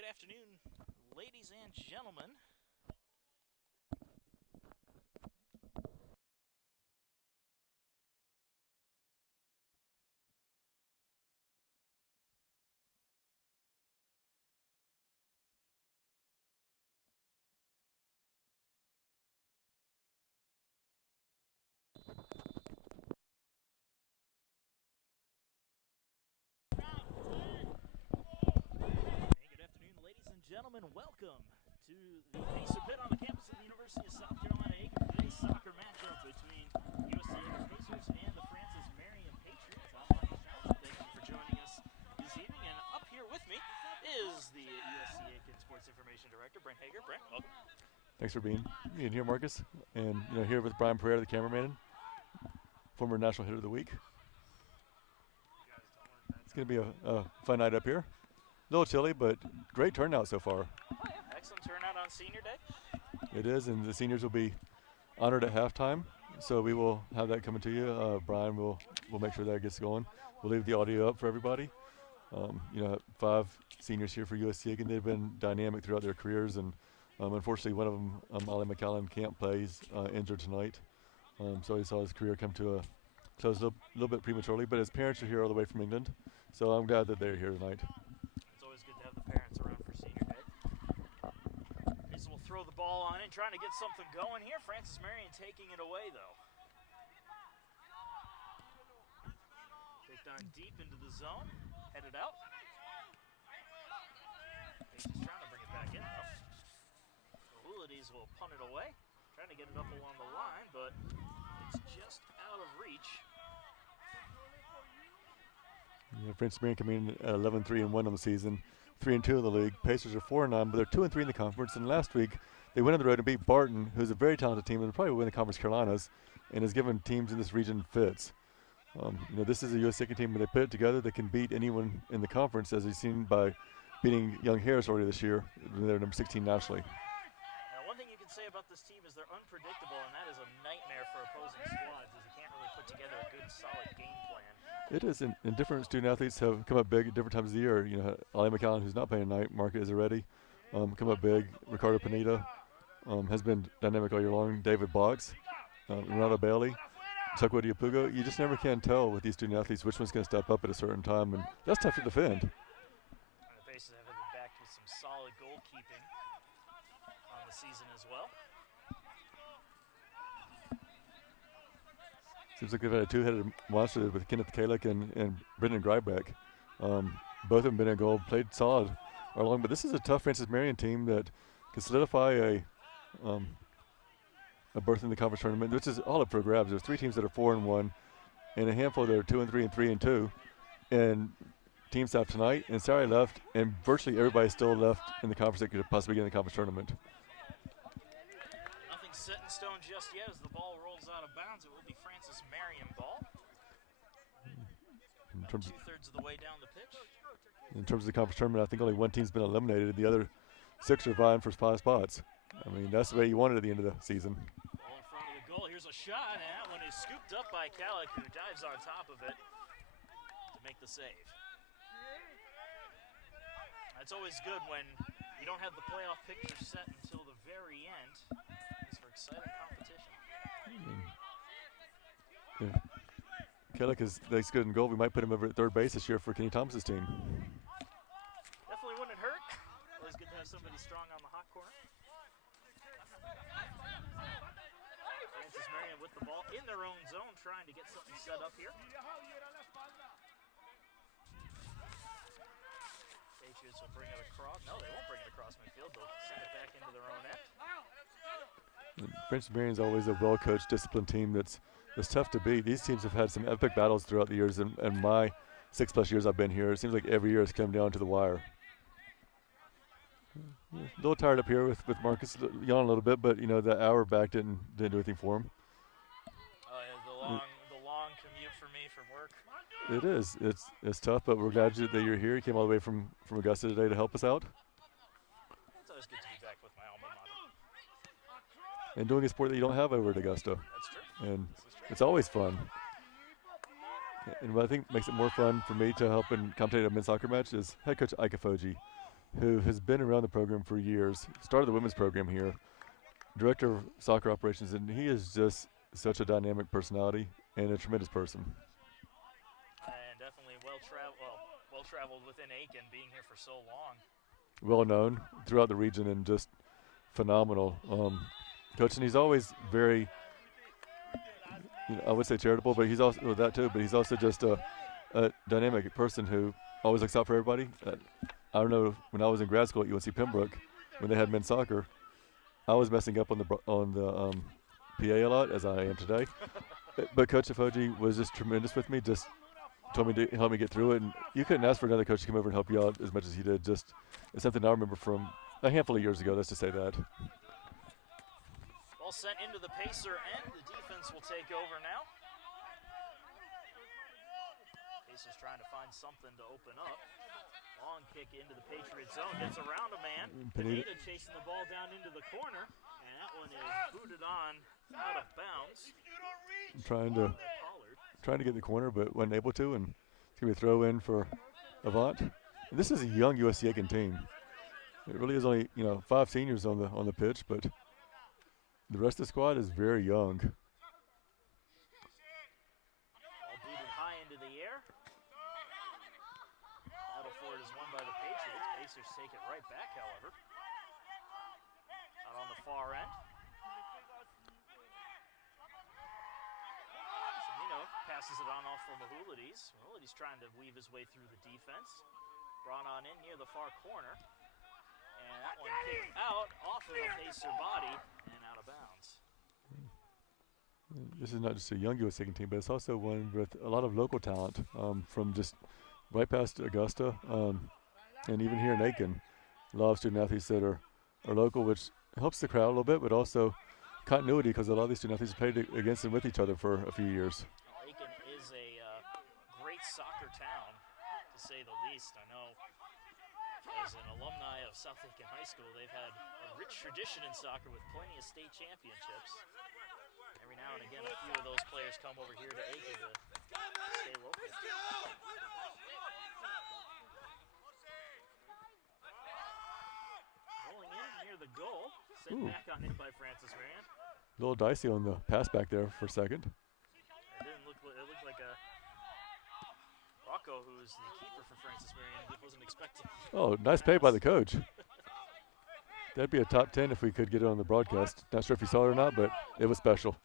Good afternoon, ladies and gentlemen. Good afternoon, ladies and gentlemen. Welcome to the Pacer Pit on the campus of the University of South Carolina, Aiken. Today's soccer matchup between USC Aiken Pacers and the Francis Marion Patriots. I'm Marion. Thank you for joining us this evening. And up here with me is the USC Aiken Sports Information Director, Brent Hager. Brent, welcome. Thanks for being here, Marcus. And here with Brian Pereira, the cameraman, former National Hitter of the Week. It's going to be a fun night up here. A little chilly, but great turnout so far. Excellent turnout on Senior Day. It is, and the seniors will be honored at halftime. So we will have that coming to you. Brian will make sure that gets going. We'll leave the audio up for everybody. 5 seniors here for USC Aiken. They've been dynamic throughout their careers, and unfortunately, one of them, Ollie McCallum, can't play. He's injured tonight. So he saw his career come to a close a little bit prematurely. But his parents are here all the way from England, so I'm glad that they're here tonight. It's always good to have the parents around for Senior Day. Pace will throw the ball on in, trying to get something going here. Francis Marion taking it away, though. Kicked on deep into the zone, headed out. Pace is trying to bring it back in, though. Ulides will punt it away, trying to get it up along the line, but it's just out of reach. Francis Marion coming in at 11-3-1 on the season, 3-2 in the league. Pacers are 4-9, but they're 2-3 in the conference. And last week they went on the road and beat Barton, who's a very talented team and probably will win the Conference Carolinas, and has given teams in this region fits. This is a USC team when they put it together, they can beat anyone in the conference, as we've seen by beating Young Harris already this year. They're number 16 nationally. Now, one thing you can say about this team is they're unpredictable, and that is a nightmare for opposing squads, as you can't really put together a good, solid game plan. It is, and different student athletes have come up big at different times of the year. Ollie McCallum, who's not playing tonight, Market Izzaretti, come up big. Ricardo Pineda has been dynamic all year long. David Boggs, Renato Bailey, Tuckwood Yapugo. You just never can tell with these student athletes which one's going to step up at a certain time, and that's tough to defend. And the Pacers have been backed with some solid goalkeeping on the season as well. Seems like they've had a two-headed monster with Kenneth Kalick and Brendan Greibeck. Both of them been in goal, played solid all along. But this is a tough Francis Marion team that can solidify a berth in the conference tournament, which is all up for grabs. There's 3 teams that are 4-1, and a handful that are 2-3 and 3-2. And teams have tonight and Saturday left, and virtually everybody's still left in the conference that could possibly get in the conference tournament. Nothing set in stone just yet as the ball rolls out of bounds. It will be Francis Marion ball. About 2/3 of the way down the pitch. In terms of the conference tournament, I think only one team's been eliminated. The other 6 are vying for 5 spots. I mean, that's the way you want it at the end of the season. Ball in front of the goal. Here's a shot, and that one is scooped up by Kalick, who dives on top of it to make the save. It's always good when you don't have the playoff picture set until the very end. It's for exciting competition. Yeah. Kalick is good in goal. We might put him over at third base this year for Kenny Thomas's team. Definitely wouldn't hurt. Always good to have somebody strong on the hot corner. Francis Marion with the ball in their own zone, trying to get something set up here. Patriots will bring it across. No, they won't bring it across midfield. They'll send it back into their own end. Francis Marion's always a well-coached, disciplined team that's tough to beat. These teams have had some epic battles throughout the years, and my 6+ years I've been here, it seems like every year it's come down to the wire. A little tired up here with Marcus, yawning a little bit, but the hour back didn't do anything for him. The long commute for me from work. It is. It's tough, but we're glad that you're here. You came all the way from Augusta today to help us out. It's always good to be back with my alma mater. And doing a sport that you don't have over at Augusta. That's true. And it's always fun. And what I think makes it more fun for me to help and commentate a men's soccer match is head coach Aiken. who has been around the program for years, started the women's program here, director of soccer operations, and he is just such a dynamic personality and a tremendous person. And definitely well traveled within Aiken, being here for so long. Well known throughout the region and just phenomenal coach. And he's always very, I would say charitable, but he's also that too. But he's also just a dynamic person who always looks out for everybody. I don't know, when I was in grad school at USC Pembroke, when they had men's soccer, I was messing up on the PA a lot, as I am today. But Coach Afoji was just tremendous with me, just told me to help me get through it. And you couldn't ask for another coach to come over and help you out as much as he did. Just it's something I remember from a handful of years ago, let's just say that. Ball sent into the Pacer end. The defense will take over now. Pacers trying to find something to open up. Long kick into the Patriots zone, gets around a man. Pineda chasing the ball down into the corner, and that one is booted on out of bounds. Trying to get the corner, but wasn't able to, and it's gonna be a throw in for Avant. And this is a young USC Aiken team. It really is only 5 seniors on the pitch, but the rest of the squad is very young. Ball booted high into the air. Battle for it is won by the Patriots. Pacers take it right back, however. Out on the far end. Samino passes it on off for Mahulides. Mahulides trying to weave his way through the defense. Brought on in near the far corner. And that one kicked out off of a Pacer body and out of bounds. This is not just a young USC Aiken team, but it's also one with a lot of local talent from just right past Augusta, and even here in Aiken. A lot of student athletes that are local, which helps the crowd a little bit, but also continuity, because a lot of these student athletes played against and with each other for a few years. Aiken is a great soccer town, to say the least. I know as an alumni of South Aiken High School, they've had a rich tradition in soccer with plenty of state championships. Every now and again, a few of those players come over here to Aiken to stay local. Rolling in near the goal, sent back on in by Francis Marion. A little dicey on the pass back there for a second. It looked like a Rocco, who is the keeper for Francis Marion, wasn't expecting. Oh, nice play by the coach. That'd be a top 10 if we could get it on the broadcast. Not sure if you saw it or not, but it was special.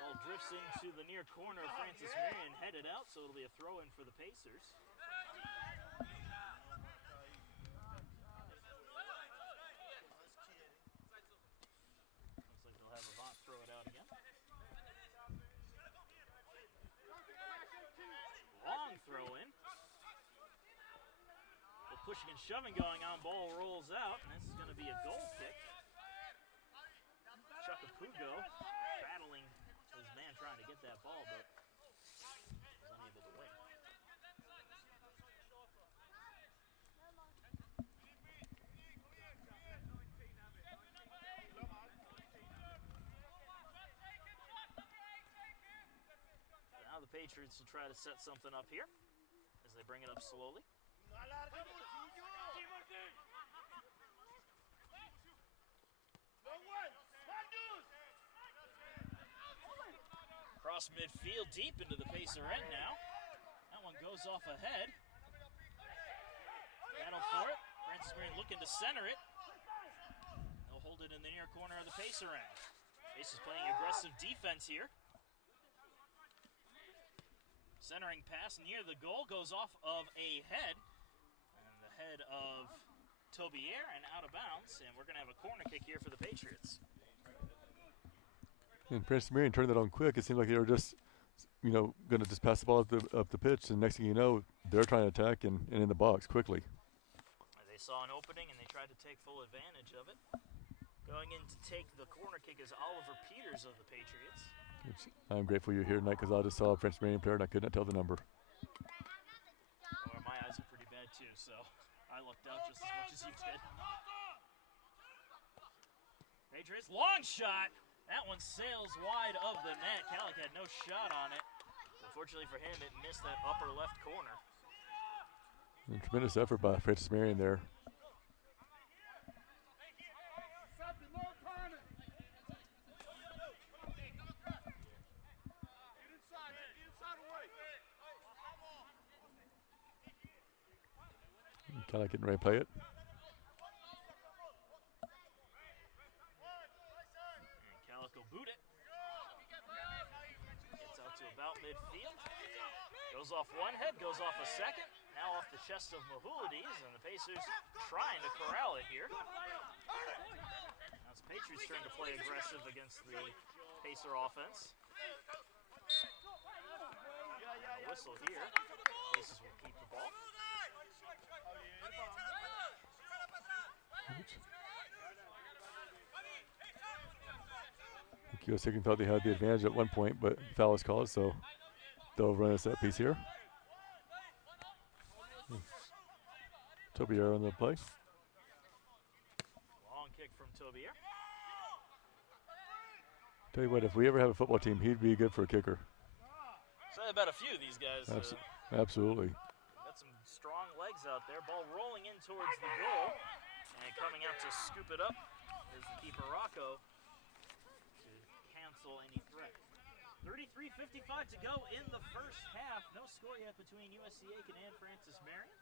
Ball drifts into the near corner. Francis Marion headed out, so it'll be a throw-in for the Pacers. Long throw in. The pushing and shoving going on. Ball rolls out, and this is going to be a goal kick. Chukapugo battling his man trying to get that ball, but was unable to win. Now the Patriots will try to set something up here as they bring it up slowly. Cross midfield deep into the Pacer end now. That one goes off ahead. Battle for it. Francis Marion looking to center it. They'll hold it in the near corner of the Pacer end. Pacers playing aggressive defense here. Centering pass near the goal goes off of a head. And the head of Tobier and out of bounds. And we're going to have a corner kick here for the Patriots. And Francis Marion turned that on quick. It seemed like they were just, going to just pass the ball up the pitch. And next thing you know, they're trying to attack and in the box quickly. They saw an opening and they tried to take full advantage of it. Going in to take the corner kick is Oliver Peters of the Patriots. Which I'm grateful you're here tonight, because I just saw a Francis Marion player and I could not tell the number. Well, my eyes are pretty bad too, so I looked out just as much as you did. Patriots, long shot. That one sails wide of the net. Calic had no shot on it. The Unfortunately for him, it missed that upper left corner. And tremendous effort by Francis Marion there. Kind of getting ready to play it. And Calico boot it. Gets out to about midfield. Goes off one head, goes off a second. Now off the chest of Mahulides, and the Pacers trying to corral it here. Now it's Patriots' turn to play aggressive against the Pacer offense. A whistle here. Pacers will keep the ball. USC thought they had the advantage at one point, but foul was called, so they'll run us that piece here. Tobier on the play. Long kick from Tobier. Tell you what, if we ever have a football team, he'd be good for a kicker. Say about a few of these guys. Absolutely. Got some strong legs out there. Ball rolling in towards the goal. And coming out to scoop it up is the keeper, Rocco, to cancel any threat. 33:55 to go in the first half. No score yet between USC Aiken and Francis Marion.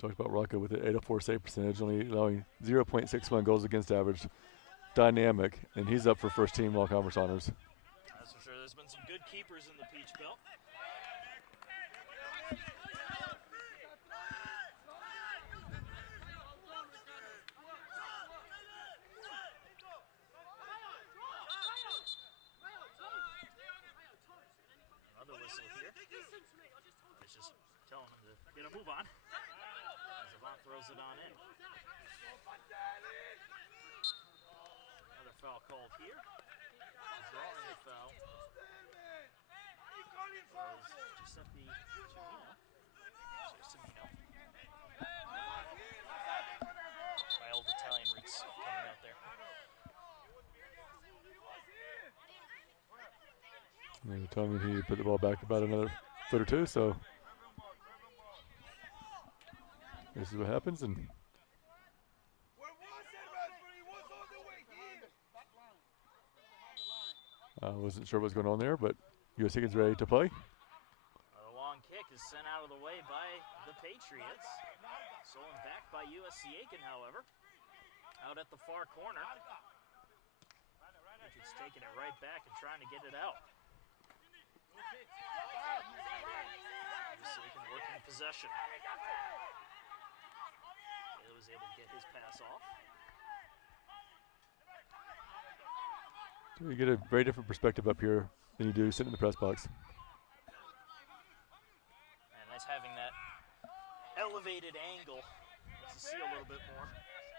Talked about Rocco with an 804 save percentage, only allowing 0.61 goals against average. Dynamic, and he's up for first team all conference honors. That's for sure. There's been some good keepers in the Peach Belt. Another whistle here. It's just telling him to get a move on. As Avant throws it on in. Another foul called here. Drawing the foul was Giuseppe Cimino. My old Italian roots coming out there. And they're telling me he put the ball back about another foot or two, so this is what happens. And I wasn't sure what was going on there, but USC is ready to play. A long kick is sent out of the way by the Patriots. Stolen back by USC Aiken, however. Out at the far corner. Patriots taking it right back and trying to get it out. USC Aiken working possession. He was able to get his pass off. So you get a very different perspective up here than you do sitting in the press box. And that's having that elevated angle to see a little bit more.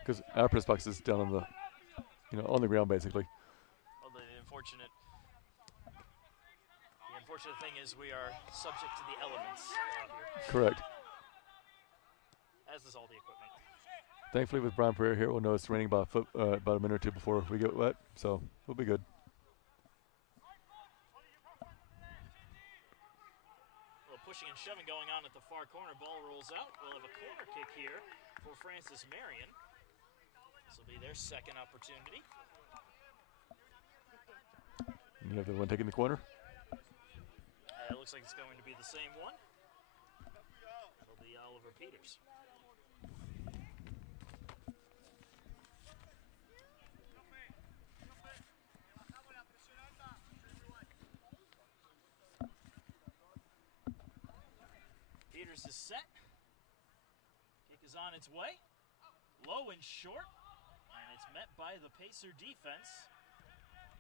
Because our press box is down on the, on the ground basically. Well, the unfortunate thing is we are subject to the elements out here. Correct. As is all the equipment. Thankfully, with Brian Pereira here, we'll know it's raining about a minute or two before we get wet, so we'll be good. A little pushing and shoving going on at the far corner. Ball rolls out. We'll have a corner kick here for Francis Marion. This will be their second opportunity. And you have the one taking the corner? It looks like it's going to be the same one. That'll be Oliver Peters. Peters is set. Kick is on its way. Low and short. And it's met by the Pacer defense.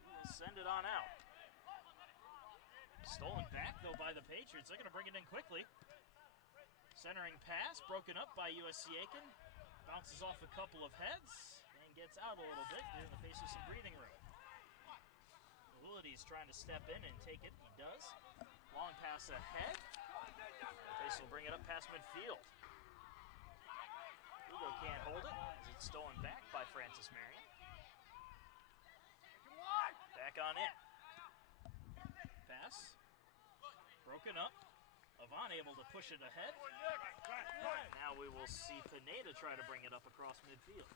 Who will send it on out. Stolen back, though, by the Patriots. They're going to bring it in quickly. Centering pass, broken up by USC Aiken. Bounces off a couple of heads and gets out a little bit, giving the Pacers some breathing room. Mahulides trying to step in and take it. He does. Long pass ahead. Pacers will bring it up past midfield. Hugo can't hold it as it's stolen back by Francis Marion. Back on in. Pass. Broken up. Avon able to push it ahead. Now we will see Pineda try to bring it up across midfield.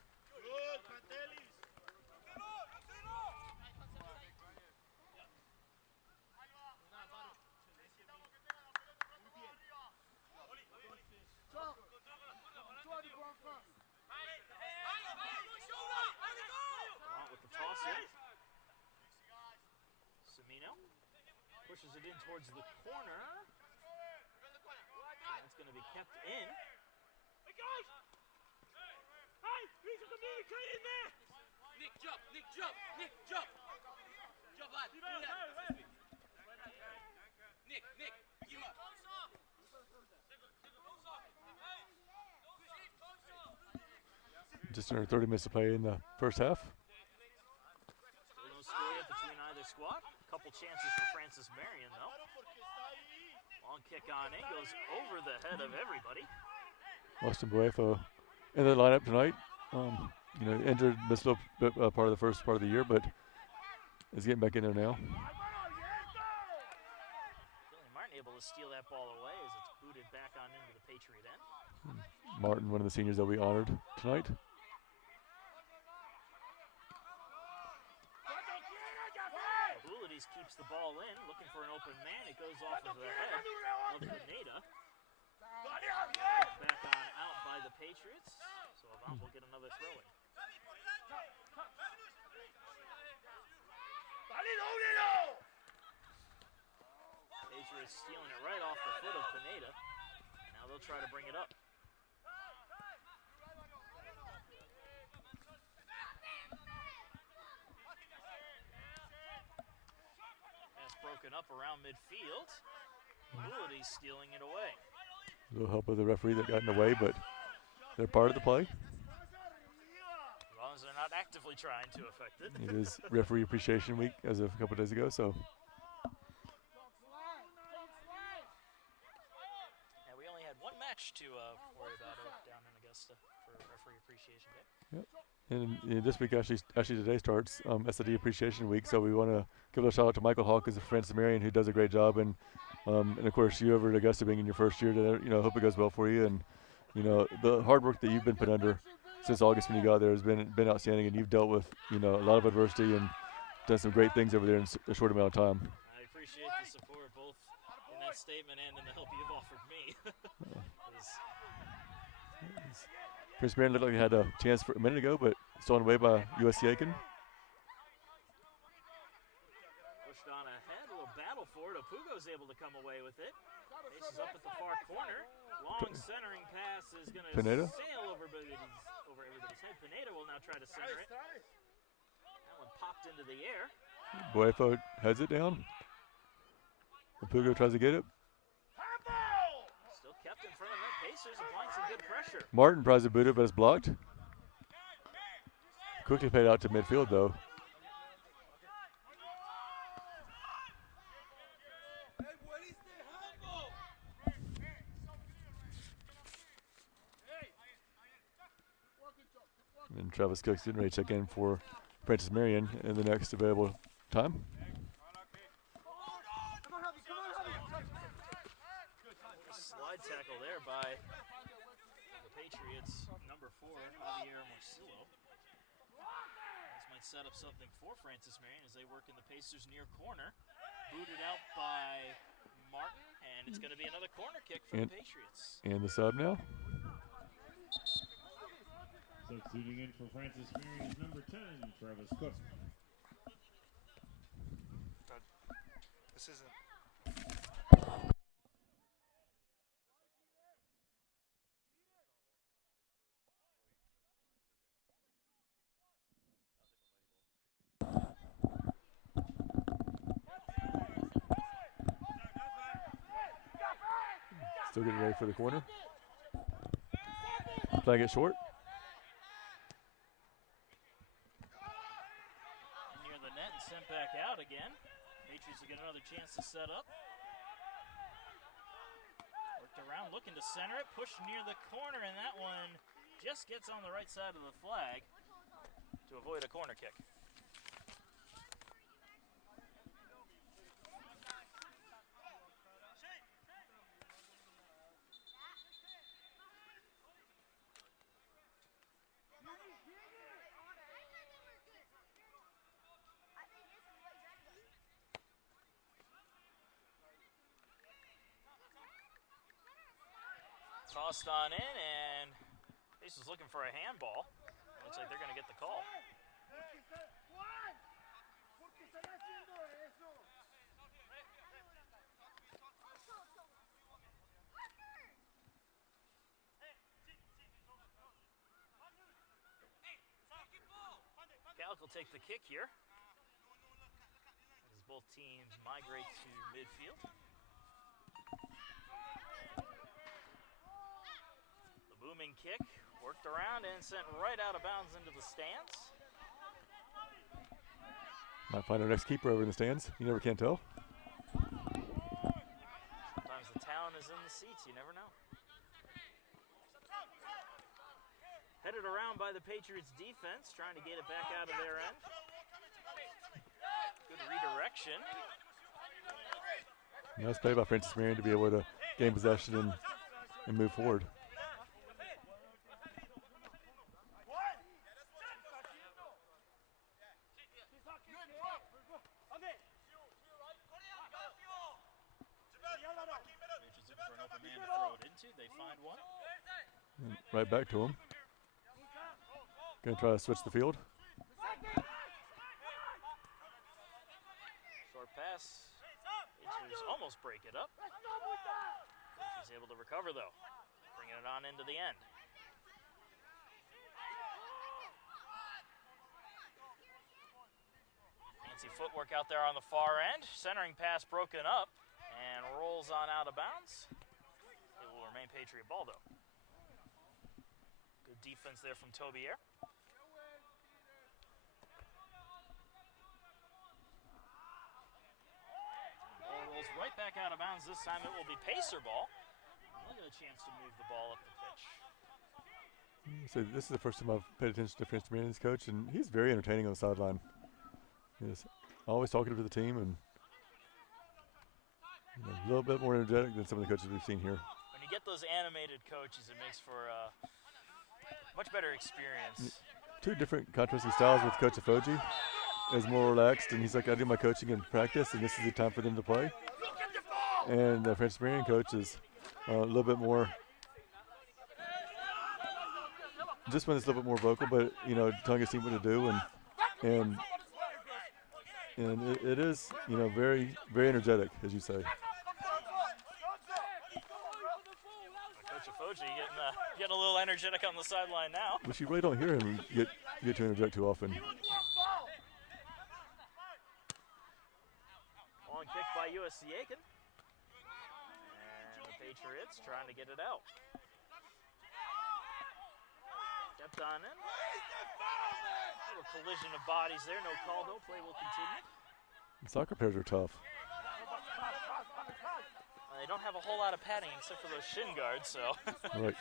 With the toss in. Semino pushes it in towards the corner. That's going to be kept in. Hey guys! Hey, please communicate in there! Nick, jump! Nick, jump! Nick, jump! Jump, lad! Do that! Nick, give up! Just under 30 minutes to play in the first half. Still no score yet between either squad. Couple chances for Francis Marion, though. Long kick on in, goes over the head of everybody. Austin Buefo in the lineup tonight. You know, injured, missed a part of the first part of the year, but is getting back in there now. Martin able to steal that ball away as it's booted back on into the Patriot end. Martin, one of the seniors that we honored tonight. Bulides keeps the ball in, looking for an open man. It goes off of the head of Pineda. Back on out by the Patriots. So Avant will get another throw in. Patriots stealing it right off the foot of Pineda. Now they'll try to bring it up. Pass broken up around midfield. Bulides stealing it away. A little help of the referee that got in the way, but they're part of the play. As long as they're not actively trying to affect it. It is Referee Appreciation Week as of a couple days ago, so. Yeah, we only had one match to worry about down in Augusta for Referee Appreciation Day. Yep. And this week actually today starts SID Appreciation Week, so we want to give a shout out to Michael Hawkins and Francis Marion, who does a great job, and of course you over at Augusta being in your first year, you know, hope it goes well for you, and you know the hard work that you've been put under since August when you got there has been outstanding, and you've dealt with, you know, a lot of adversity and done some great things over there in a short amount of time. I appreciate the support both in that statement and in the help you've offered me. Prince Marion looked like he had a chance for a minute ago, but stolen away by USC Aiken. Pushed on ahead, a little battle for it. Apugo's able to come away with it. Faces up at the far corner. Long centering pass is going to sail over everybody's head. Pineda will now try to center it. That one popped into the air. Buefo heads it down. Apugo tries to get it. Still kept in front of the Pacers, applying some good pressure. Martin tries to boot it, but it's blocked. Quickly paid out to midfield, though. And Travis Cook's getting ready to check in for Francis Marion in the next available time. Slide tackle there by the Patriots, number 4, Javier Morcillo. This might set up something for Francis Marion as they work in the Pacers' near corner. Booted out by Martin, and it's going to be another corner kick for the Patriots. And the sub now. Substituting in for Francis Marion is number 10, Travis Cook. This isn't. Still getting ready for the corner. Playing it short. Near the net and sent back out again. Patriots will get another chance to set up. Worked around, looking to center it. Pushed near the corner, and that one just gets on the right side of the flag to avoid a corner kick. Tossed on in, and Pacers looking for a handball. Looks like they're going to get the call. Calc will take the kick here as both teams migrate to midfield. The booming kick worked around and sent right out of bounds into the stands. Might find our next keeper over in the stands. You never can tell. Sometimes the talent is in the seats. You never know. Headed around by the Patriots defense, trying to get it back out of their end. Good redirection. Nice play by Francis Marion to be able to gain possession and move forward. Patriots looking for an open man to throw it into. They find one. And right back to him. Going to try to switch the field. Short pass. Patriots almost break it up. He's able to recover, though. Bringing it on into the end. Fancy footwork out there on the far end. Centering pass broken up and rolls on out of bounds. It will remain Patriot ball, though. Good defense there from Tobier. Ball rolls right back out of bounds. This time it will be Pacer ball. They'll get a chance to move the ball up the pitch. So this is the first time I've paid attention to Francis Marion's coach, and he's very entertaining on the sideline. He's always talkative to the team, and a little bit more energetic than some of the coaches we've seen here. When you get those animated coaches, it makes for a much better experience. Two different contrasting styles with Coach Afoji. Is more relaxed, and he's like, I do my coaching in practice, and this is the time for them to play. And the Francis Marion coach is a little bit more, this one is a little bit more vocal, but telling his team what to do, and it is very, very energetic, as you say. Coach Afoji getting a little energetic on the sideline now. Which you really don't hear him get to interject too often. Long kick by USC Aiken. And the Patriots trying to get it out. Stepped on in. A little collision of bodies there. No call though. Play will continue. Soccer players are tough. They don't have a whole lot of padding except for those shin guards, so. Right.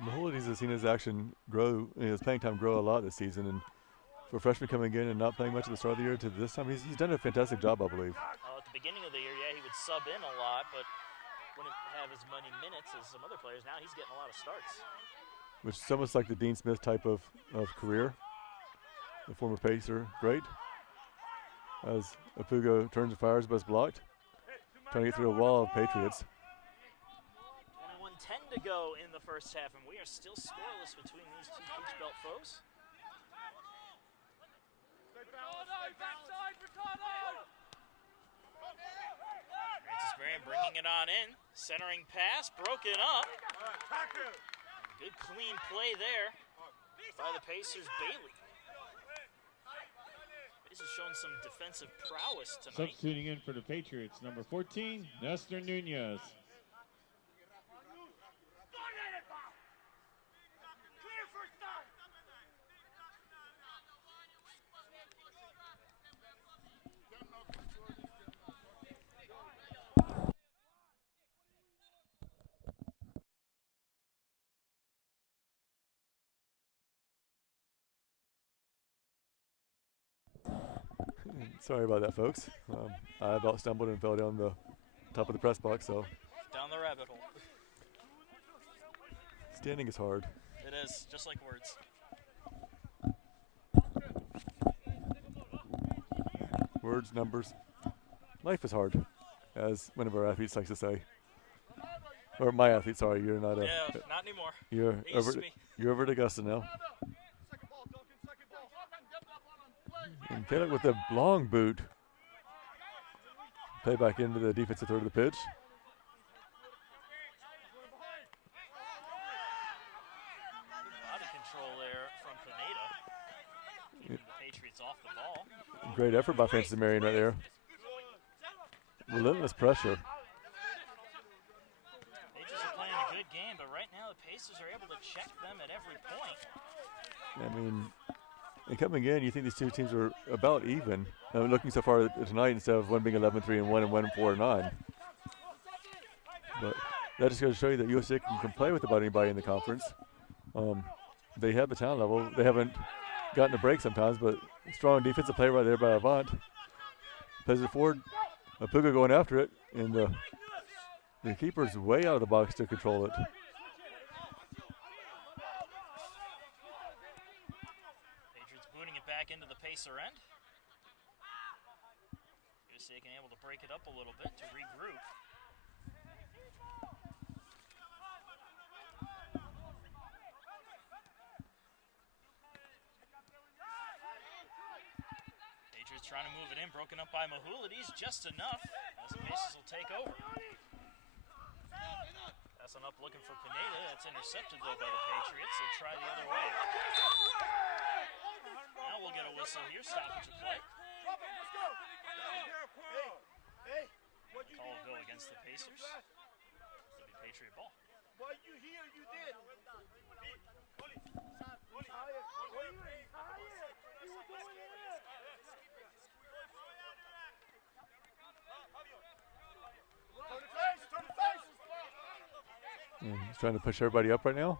Mahoulides has seen his action grow, his playing time grow a lot this season, and for a freshman coming in and not playing much at the start of the year to this time, he's done a fantastic job, I believe. At the beginning of the year, yeah, he would sub in a lot, but wouldn't have as many minutes as some other players. Now he's getting a lot of starts. Which is almost like the Dean Smith type of career. The former Pacer, great. As Apugo turns and fires, but it's blocked. Trying to get through a wall of Patriots. 21-10 to go in the first half, and we are still scoreless between these two Peach Belt foes. Francis Marion bringing it on in. Centering pass, broken up. Good clean play there by the Pacers' Bailey. Pacers showing some defensive prowess tonight. Substituting in for the Patriots, number 14, Nestor Nunez. Sorry about that, folks. I about stumbled and fell down the top of the press box, so. Down the rabbit hole. Standing is hard. It is, just like words. words, numbers. Life is hard, as one of our athletes likes to say. Or my athlete, sorry, you're not a. Yeah, not anymore. You're It used over. to be. You're over at Augusta now. And Taylor with the long boot. Play back into the defensive third of the pitch. Body control there from Pineda. Keeping the Patriots off the ball. Great effort by Francis Marion right there. Relentless pressure. Patriots are playing a good game, but right now the Pacers are able to check them at every point. I mean, and coming in, you think these two teams are about even. Looking so far tonight, instead of one being 11-3 and one 4-9. But that just goes to show you that USC can play with about anybody in the conference. They have the talent level. They haven't gotten a break sometimes, but strong defensive play right there by Avant. Plays it forward. Puga going after it, and the keeper's way out of the box to control it. Patriots booting it back into the Pacer end. USC able to break it up a little bit to regroup. Patriots trying to move it in, broken up by Mahulides, just enough as the Pacers will take over. Passing up looking for Pineda, that's intercepted though by the Patriots. They'll try the other way. Now we'll get a whistle here, stoppage of play. Call will go against the Pacers. It'll be Patriot ball. What you hear, you did. He's trying to push everybody up right now.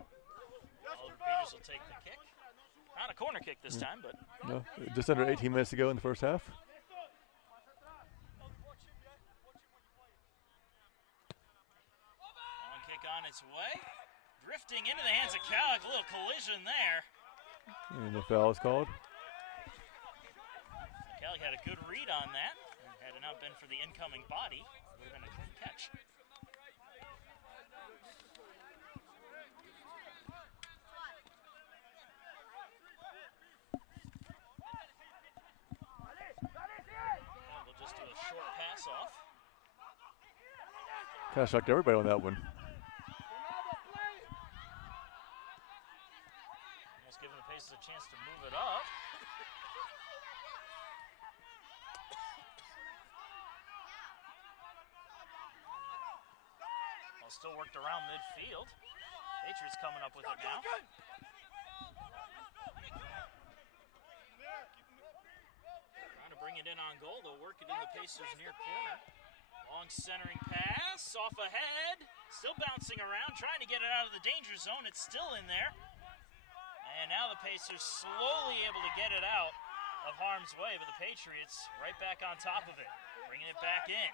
Oliver Peters will take the kick. Not a corner kick this time, but No, just under 18 minutes to go in the first half. long kick on its way. Drifting into the hands of Calic, a little collision there. And the foul is called. Calic had a good read on that. And had it not been for the incoming body, it would have been a clean catch. They'll just do a short pass off. Kind of shocked everybody on that one. Almost giving the Pacers a chance to move it up. Well, still worked around midfield. Patriots coming up with it now. Trying to bring it in on goal. They'll work it in the Pacers' near corner. Long centering pass, off ahead, still bouncing around, trying to get it out of the danger zone. It's still in there. And now the Pacers slowly able to get it out of harm's way, but the Patriots right back on top of it, bringing it back in.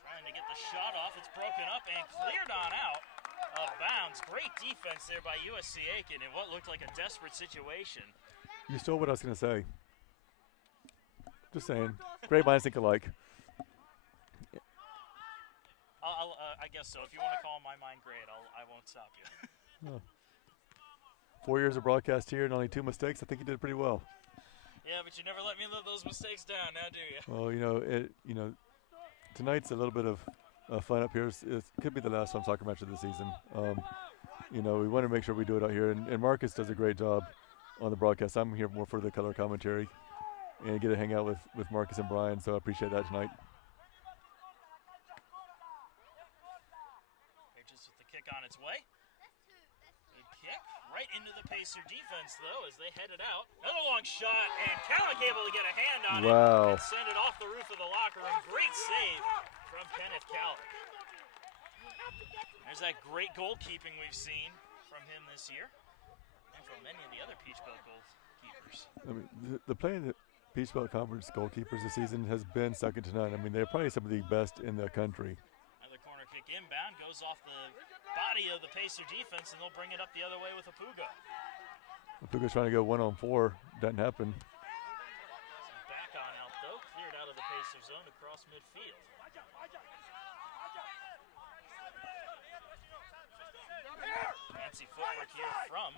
Trying to get the shot off, it's broken up and cleared on out of bounds. Great defense there by USC Aiken in what looked like a desperate situation. You stole what I was going to say. Just saying. Great minds think alike. I guess so. If you want to call my mind great, I won't stop you. 4 years of broadcast here and only 2 mistakes. I think you did pretty well. Yeah, but you never let me live those mistakes down, now do you? Well, tonight's a little bit of fun up here. It could be the last home soccer match of the season. We want to make sure we do it out here, and Marcus does a great job on the broadcast. I'm here more for the color commentary and get to hang out with Marcus and Brian, so I appreciate that tonight. Patriots with the kick on its way. Good kick right into the Pacer defense, though, as they head it out. Another long shot, and Calic able to get a hand on it and send it off the roof of the locker room. Great save from Kenneth Calic. There's that great goalkeeping we've seen from him this year, and from many of the other Peach Belt goalkeepers. I mean, the play in the Peach Belt Conference goalkeepers this season has been second to none. I mean, they're probably some of the best in the country. Another corner kick inbound, goes off the body of the Pacer defense, and they'll bring it up the other way with a Puga. Puga's trying to go 1-on-4. Doesn't happen. Some back on out danger zone across midfield. Fancy footwork here from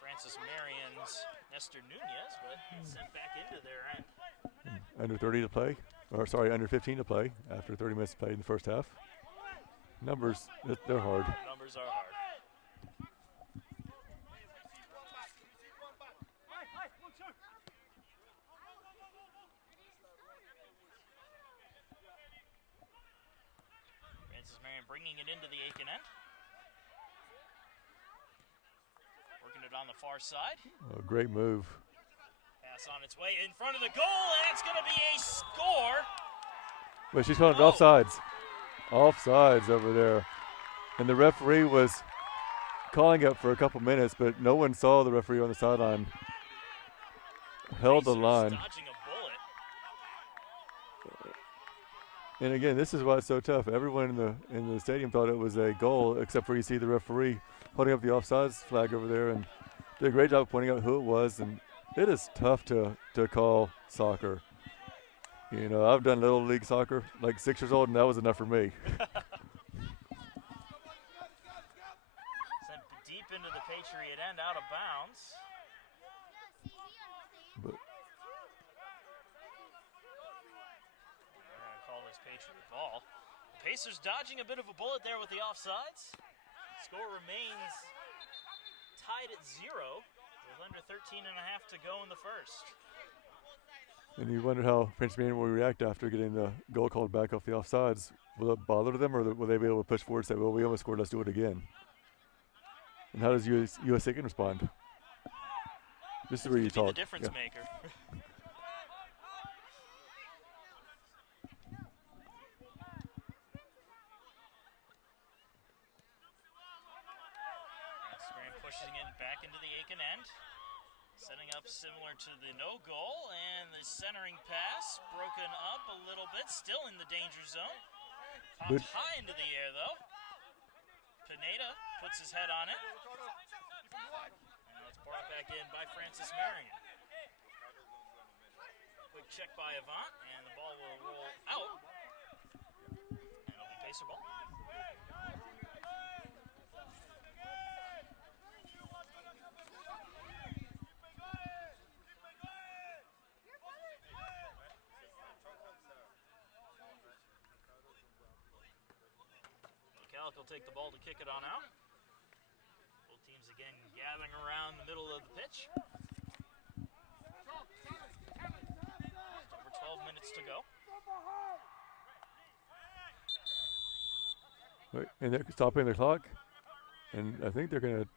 Francis Marion's Nestor Nunez, but sent back into their end. Under 30 to play, or sorry, under 15 to play after 30 minutes played in the first half. Numbers, they're hard. Numbers are hard. Francis Marion bringing it into the Aiken end. Working it on the far side. Oh, great move. Pass on its way in front of the goal, and it's going to be a score. But she's calling it offsides. Offsides over there. And the referee was calling it for a couple minutes, but no one saw the referee on the sideline. Held the line. Dodging a bullet. And again, this is why it's so tough. Everyone in the stadium thought it was a goal, except for you see the referee holding up the offsides flag over there and did a great job of pointing out who it was. And it is tough to call soccer. You know, I've done little league soccer, like 6 years old, and that was enough for me. Sent deep into the Patriot end, out of bounds. But We're going to call this Patriot ball. The Pacers dodging a bit of a bullet there with the offsides. Score remains tied at 0 with under 13 and a half to go in the first. and you wonder how Prince Marion will react after getting the goal called back off the offsides. Will it bother them, or will they be able to push forward and say, well, we almost scored, let's do it again? And how does USC can respond? This is where you talk. The difference maker. Scram pushing it back into the Aiken end. Setting up similar to the no goal, and the centering pass broken up a little bit, still in the danger zone. Popped high into the air though. Pineda puts his head on it. And it's brought back in by Francis Marion. Quick check by Avant, and the ball will roll out. And it'll be Pacer ball. Will take the ball to kick it on out. Both teams again gathering around the middle of the pitch. Over 12 minutes to go. Right, and they're stopping the clock, and I think they're going to.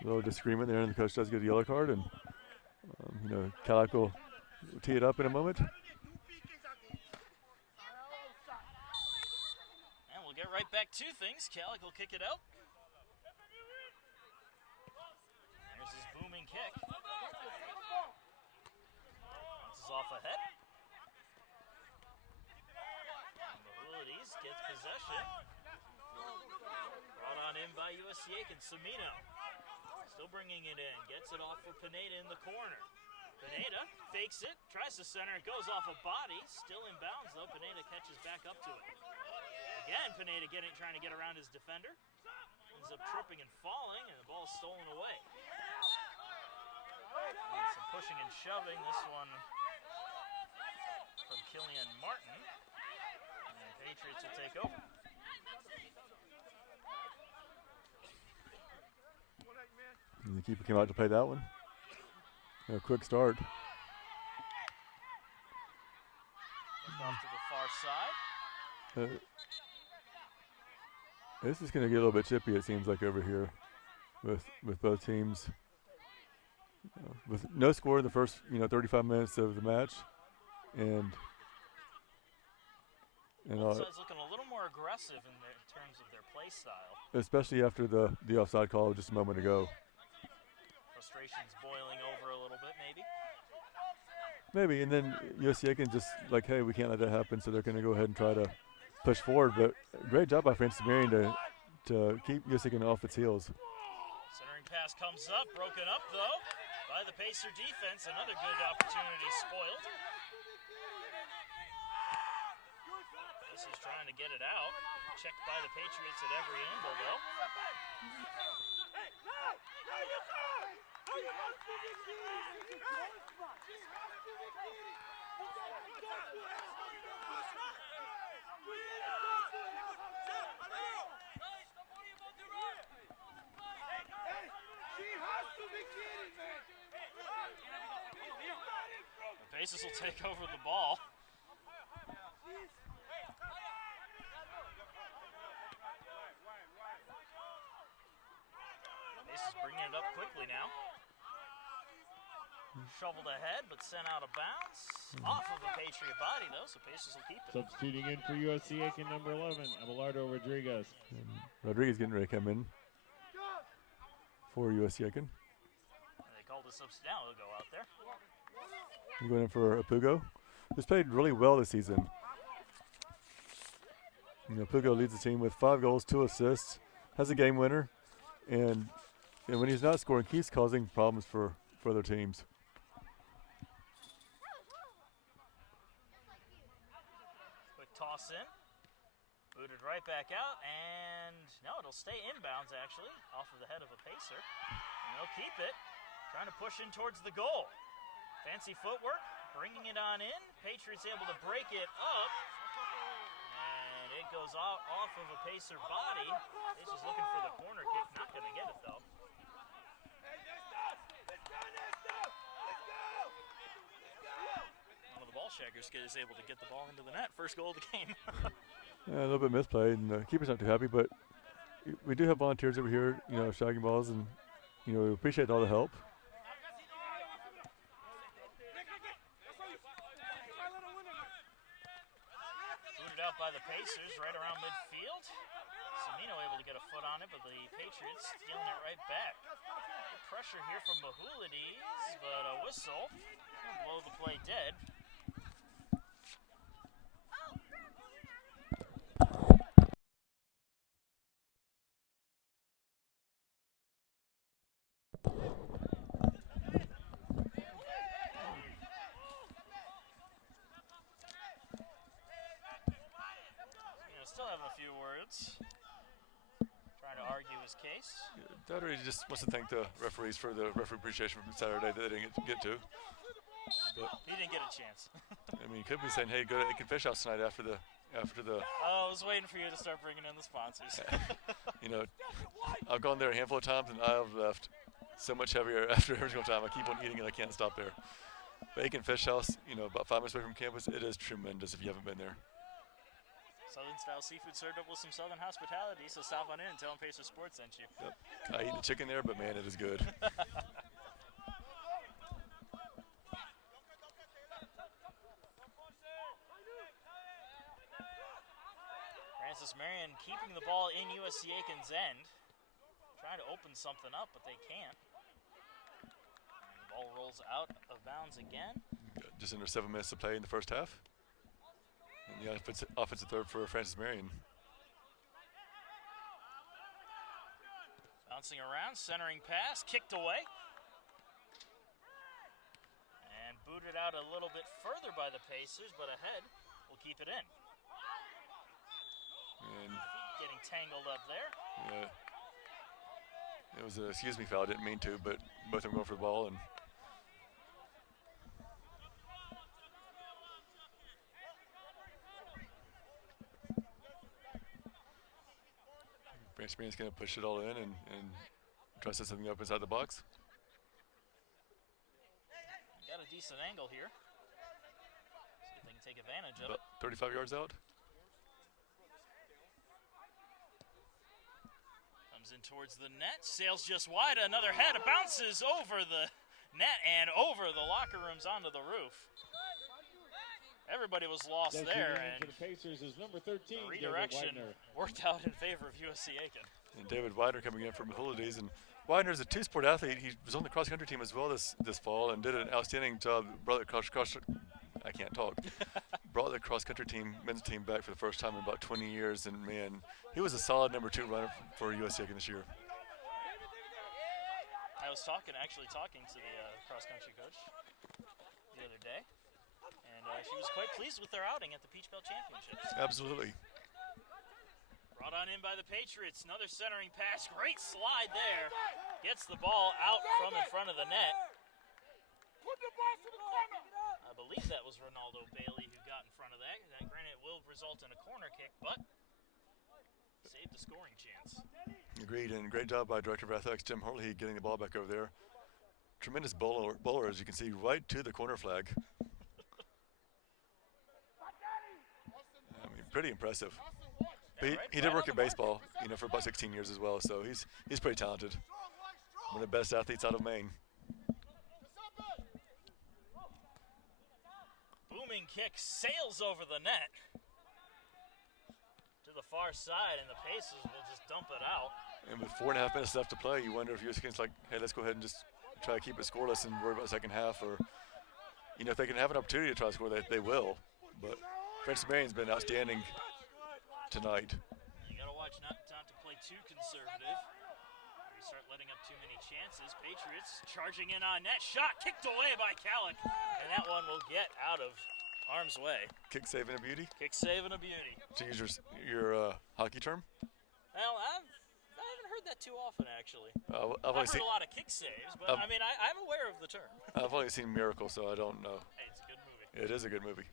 A little disagreement there, and the coach does get a yellow card, and Calic will tee it up in a moment. And we'll get right back to things. Calic will kick it out. There's his booming kick. This is off ahead. Mahoulides gets possession. Brought on in by USC Aiken. Semino. Still bringing it in, gets it off for Pineda in the corner. Pineda fakes it, tries to center, it goes off a body, still in bounds though. Pineda catches back up to it. Again, Pineda trying to get around his defender. Ends up tripping and falling, and the ball's stolen away. Needs some pushing and shoving, this one from Killian Martin. And the Patriots will take over. And the keeper came out to play that one. A quick start. Off to the far side. This is going to get a little bit chippy, it seems like, over here with both teams. With no score in the first 35 minutes of the match, and And Both sides looking a little more aggressive in terms of their play style. especially after the offside call just a moment ago. Frustration's boiling over a little bit, maybe. Maybe, and then USC Aiken just like, hey, we can't let that happen, so they're going to go ahead and try to push forward. But great job by Francis Marion to keep USC Aiken off its heels. Centering pass comes up, broken up though by the Pacer defense. Another good opportunity spoiled. This is trying to get it out. Checked by the Patriots at every angle though. The Pacers will take over the ball. Pacers bringing it up quickly now. Shoveled ahead, but sent out of bounds. Off of a Patriot body, though, so Pacers will keep it. Substituting in for USC Aiken, number 11, Abelardo Rodriguez. And Rodriguez getting ready to come in for USC Aiken. And they called a substitute. Now he'll go out there. He's going in for Pugo, who's played really well this season. You know, Pugo leads the team with 5 goals, 2 assists, has a game winner, and when he's not scoring, he's causing problems for other teams. Quick toss in. Booted right back out, and no, it'll stay inbounds actually, off of the head of a Pacer. And they'll keep it, trying to push in towards the goal. Fancy footwork, bringing it on in. Patriots able to break it up, and it goes off of a Pacer body. Pacers looking for the corner kick, not going to get it though. One of the ball shaggers is able to get the ball into the net. First goal of the game. Yeah, a little bit misplayed, and the keeper's not too happy, but we do have volunteers over here, you know, shagging balls, and, you know, we appreciate all the help. Booted out by the Pacers right around midfield. Samino able to get a foot on it, but the Patriots stealing it right back. Good pressure here from Mahulides, but a whistle will blow the play dead. Still having a few words, trying to argue his case. Daugherty just wants to thank the referees for the referee appreciation from Saturday that they didn't get to. But He didn't get a chance. I mean, he could be saying, "Hey, go to Aiken Fish House tonight after the." Oh, I was waiting for you to start bringing in the sponsors. You know, I've gone there a handful of times, and I've left so much heavier after every single time. I keep on eating, and I can't stop there. But Aiken Fish House, you know, about 5 minutes away from campus, it is tremendous if you haven't been there. Southern style seafood served up with some southern hospitality, so stop on in and tell them Pacer Sports sent you. Yep. I eat the chicken there, but man, it is good. Francis Marion keeping the ball in USC Aiken's end. Trying to open something up, but they can't. And the ball rolls out of bounds again. Just under 7 minutes to play in the first half. And the offensive third for Francis Marion. Bouncing around, centering pass, kicked away. And booted out a little bit further by the Pacers, but ahead will keep it in. And getting tangled up there. It was a excuse me foul. I didn't mean to, but both of them going for the ball. And Francis Marion's going to push it all in and try to set something up inside the box. Got a decent angle here. See if they can take advantage of About it. 35 yards out. Comes in towards the net, sails just wide, another head, bounces over the net and over the locker rooms onto the roof. Everybody was lost Checking there, in and for the Pacers is number 13, the David redirection Widener. worked out in favor of USC Aiken. And David Widener coming in from Holidays. And Widener's a two-sport athlete. He was on the cross-country team as well this fall and did an outstanding job. Brought the brought the cross-country team, men's team, back for the first time in about 20 years. And man, he was a solid number 2 runner for USC Aiken this year. I was actually talking to the cross-country coach the other day, and she was quite pleased with their outing at the Peach Belt Championships. Absolutely. Brought on in by the Patriots. Another centering pass. Great slide there. Gets the ball out from in front of the net. I believe that was Ronaldo Bailey who got in front of that. That, granted, will result in a corner kick, but saved a scoring chance. Agreed, and great job by Director of Athletics Tim Hurley getting the ball back over there. Tremendous bowler, as you can see, right to the corner flag. I mean, pretty impressive. But he did work in baseball, for about 16 years as well, so he's pretty talented. One of the best athletes out of Maine. Booming kick sails over the net to the far side, and the Pacers will just dump it out. And with 4.5 minutes left to play, you wonder if USC's like, hey, let's go ahead and just try to keep it scoreless and worry about the second half, or if they can have an opportunity to try to score, they will. But Francis Marion's been outstanding tonight. You gotta watch not to play too conservative. You start letting up too many chances. Patriots charging in on net. Shot kicked away by Calic, and that one will get out of harm's way. Kick saving a beauty? Kick saving a beauty. To use your hockey term? Well, I haven't heard that too often, actually. I've heard a lot of kick saves, but I'm aware of the term. I've only seen Miracle, so I don't know. Hey, it's a good movie. It is a good movie.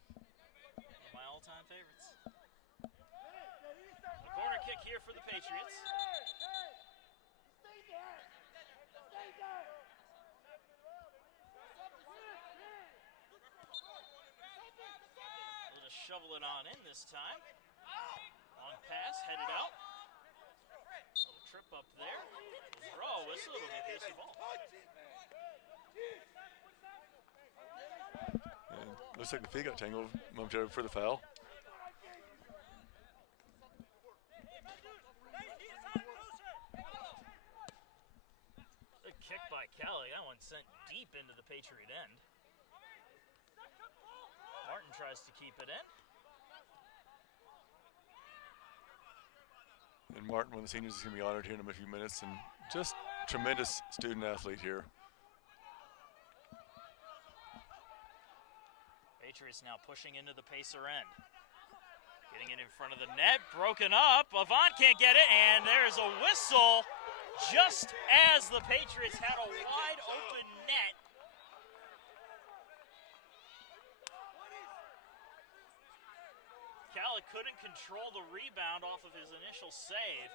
One of my all-time favorites. The corner kick here for the Patriots. They'll just shovel it on in this time. Long pass, headed out. Little trip up there. Draw whistle, it'll be Pacer ball. And looks like the feet got tangled momentarily for the foul. The kick by Cali, that one sent deep into the Patriot end. Martin tries to keep it in. And Martin, one of the seniors, is going to be honored here in a few minutes, and just tremendous student athlete here. Patriots now pushing into the Pacer end. Getting it in front of the net, broken up. Avant can't get it, and there's a whistle just as the Patriots had a wide open net. Calic couldn't control the rebound off of his initial save,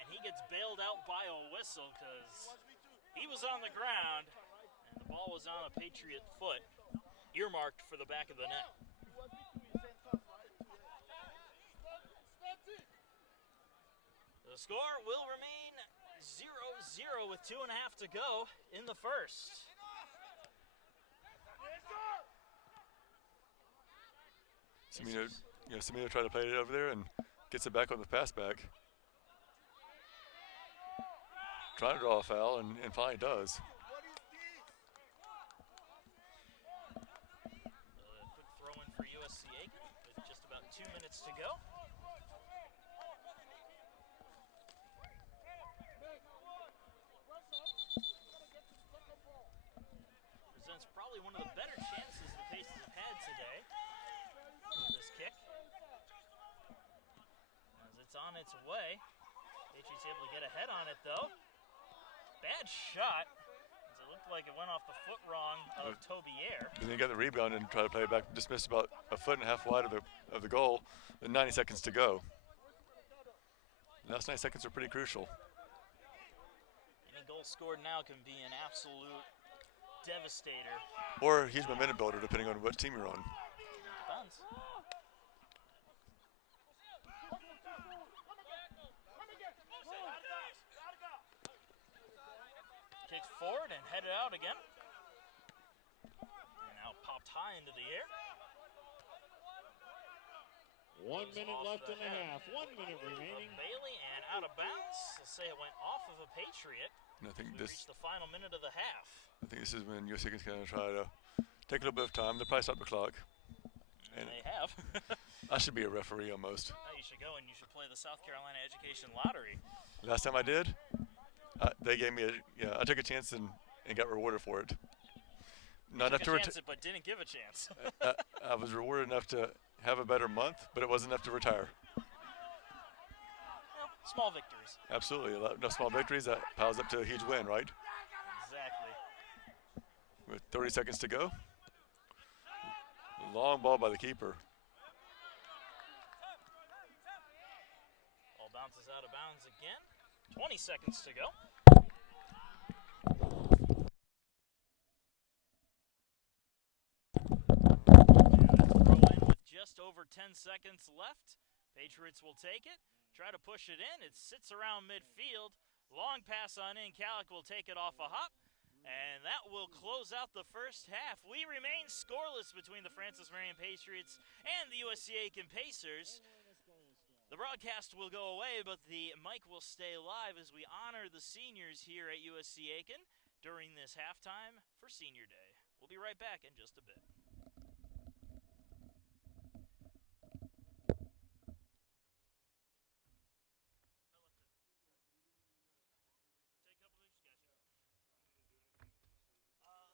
and he gets bailed out by a whistle because he was on the ground and the ball was on a Patriot foot, earmarked for the back of the net. The score will remain 0-0 with 2.5 to go in the first. Semino tried to play it over there and gets it back on the pass back. Trying to draw a foul and finally does. Quick throw in for USC Aiken with just about 2 minutes to go. Presents probably one of the better chances the Pacers have had today. This kick. As it's on its way. Patriots able to get ahead on it though. Bad shot. As it looked like it went off the foot wrong of Tobier. And then he got the rebound and tried to play it back. Just missed about 1.5 feet wide of the goal. With 90 seconds to go. The last 9 seconds are pretty crucial. Any goal scored now can be an absolute devastator. Or a huge momentum builder, depending on what team you're on. Depends. Kicked forward and headed out again. And now popped high into the air. 1 minute Off left the in the head half. 1 minute of remaining. Bailey and out of bounds. They'll say it went off of a Patriot. And I think We this. reached the final minute of the half. I think this is when USC is going to try to take a little bit of time. They'll probably stop the clock. And they have. I should be a referee almost. Now you should go and you should play the South Carolina Education Lottery. Last time I did, they gave me I took a chance and got rewarded for it. Not enough to retire, but didn't give a chance. I was rewarded enough to have a better month, but it wasn't enough to retire. Well, small victories. Absolutely, enough small victories that piles up to a huge win, right? Exactly. With 30 seconds to go. Long ball by the keeper. Ball bounces out of bounds again. 20 seconds to go. Throw in with just over 10 seconds left. Patriots will take it. Try to push it in. It sits around midfield. Long pass on in. Calic will take it off a hop. And that will close out the first half. We remain scoreless between the Francis Marion Patriots and the USC Aiken Pacers. The broadcast will go away, but the mic will stay live as we honor the seniors here at USC Aiken during this halftime for Senior Day. We'll be right back in just a bit. We've only got 5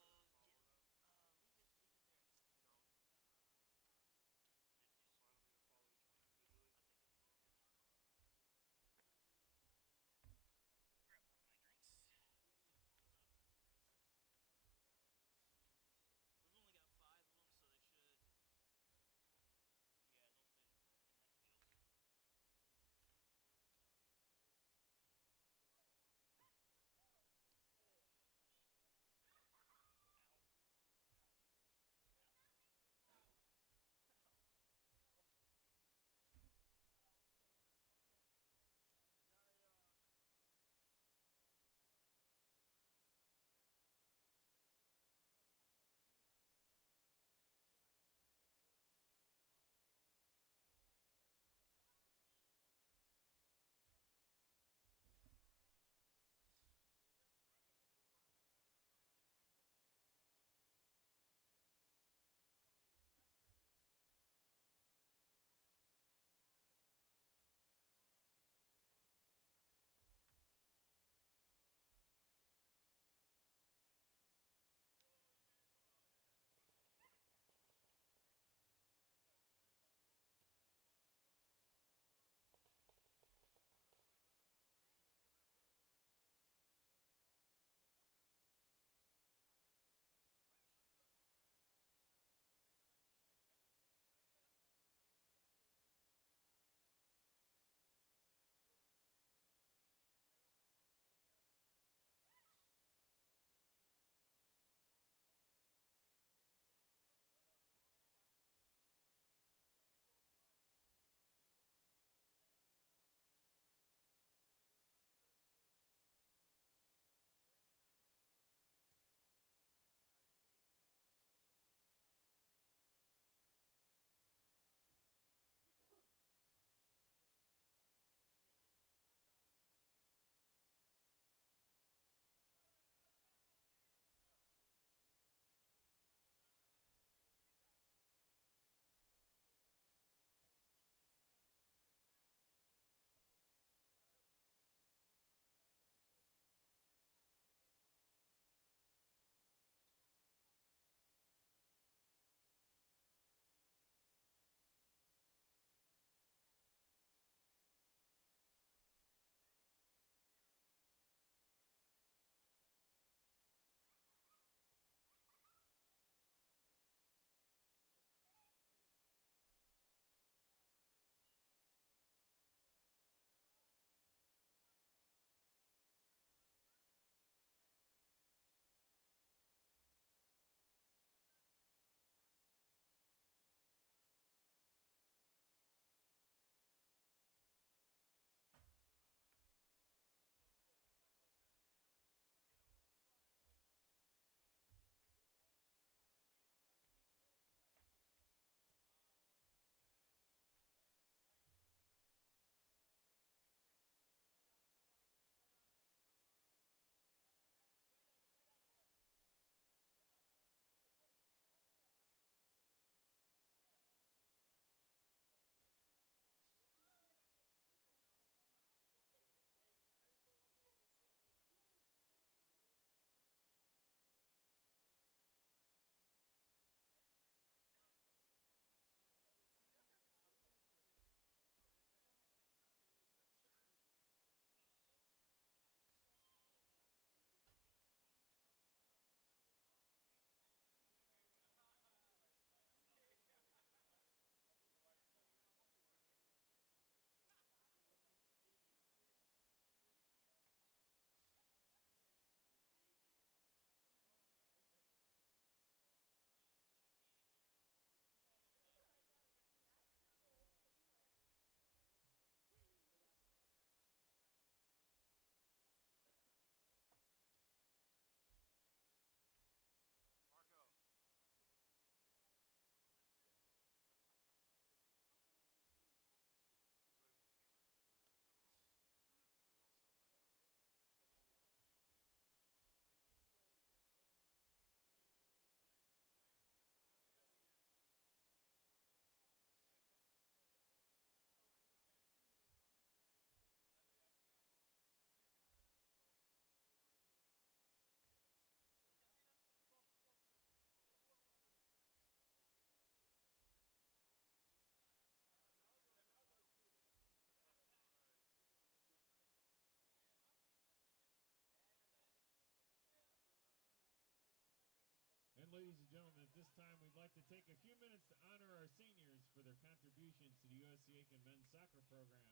like to take a few minutes to honor our seniors for their contributions to the USC Aiken men's soccer program.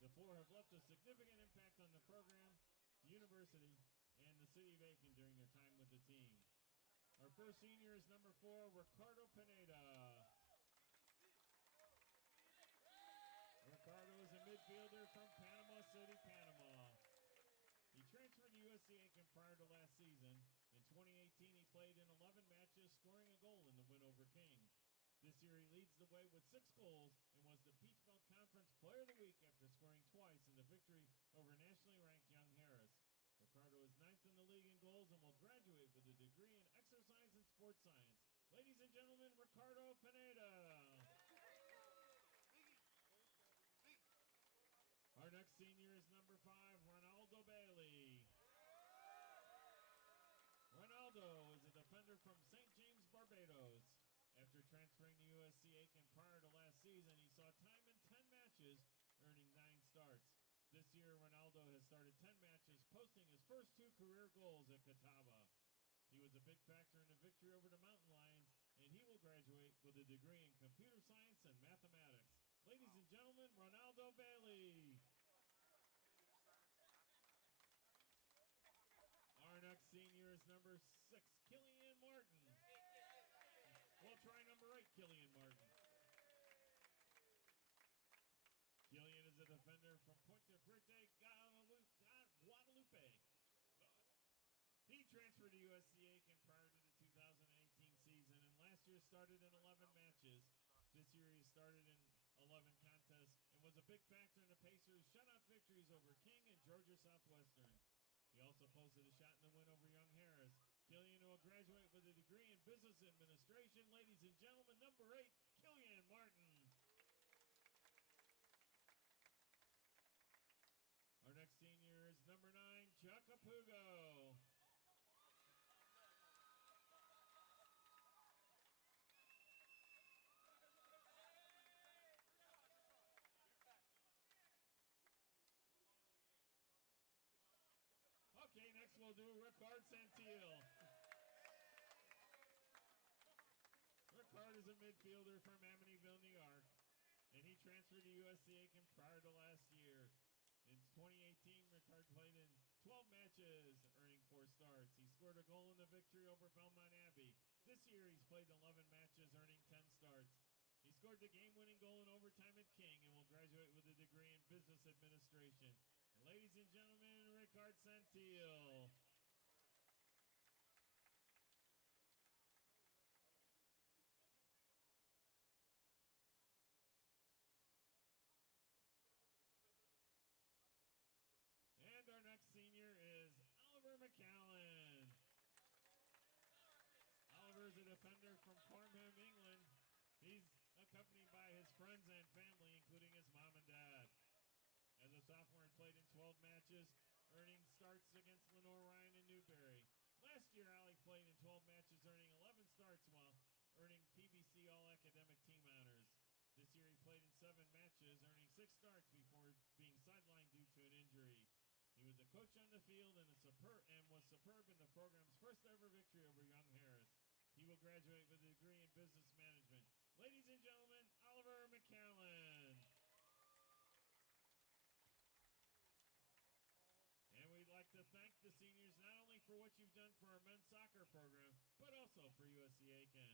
The four have left a significant impact on the program, the university, and the city of Aiken during their time with the team. Our first senior is number 4, Ricardo Pineda. Ricardo is a midfielder from Panama City, Panama. He transferred to USC Aiken prior to last season. In 2018, he played in 11 matches, scoring a goal in the win over King. This year, he leads the way with 6 goals and was the Peach Belt Conference Player of the Week after scoring twice in the victory over nationally ranked Young Harris. Ricardo is 9th in the league in goals and will graduate with a degree in exercise and sports science. Ladies and gentlemen, Ricardo Pineda. Our next senior is number 5, Ronaldo Bailey. Ronaldo is a defender from St. James, Barbados. After transferring to USC Aiken prior to last season, he saw time in 10 matches, earning 9 starts. This year, Ronaldo has started 10 matches, posting his first 2 career goals at Catawba. He was a big factor in the victory over the Mountain Lions, and he will graduate with a degree in computer science and mathematics. Ladies and gentlemen, Ronaldo Bailey. Our next senior is number 6, Killian Martin. We'll try number 8, Killian Martin. Killian is a defender from Puerto Prete, Guadalupe. He transferred to USC Aiken prior to the 2018 season, and last year started in 11 matches. This year he started in 11 contests and was a big factor in the Pacers' shutout victories over King and Georgia Southwestern. He also posted a shot in the win over Young Harris. Killian will graduate with a degree in business administration. Ladies and gentlemen, number 8, Killian Martin. Our next senior is number 9, Chuck Apugo. Okay, next we'll do Ricard Santil. Ricard is a midfielder from Amityville, New York, and he transferred to USC Aiken prior to last year. In 2018, Ricard played in 12 matches, earning 4 starts. He scored a goal in the victory over Belmont Abbey. This year, he's played 11 matches, earning 10 starts. He scored the game-winning goal in overtime at King and will graduate with a degree in business administration. And ladies and gentlemen, Ricard Santil. And our next senior is Oliver McAllen. Oliver is a defender from Farnham, England. He's accompanied by his friends and family, including his mom and dad. As a sophomore, he played in 12 matches, earning starts against Lenore Ryan and Newberry. Last year, Ollie played in 12 matches, earning 11 starts while earning PBC All-Academic Team honors. This year, he played in 7 matches, earning 6 starts before being sidelined due to an injury. He was a coach on the field and was superb in the program's first ever victory over Young Harris. He will graduate with a degree in business management. Ladies and gentlemen, Oliver McAllen. And we'd like to thank the seniors not only for what you've done for our men's soccer program, but also for USC Aiken.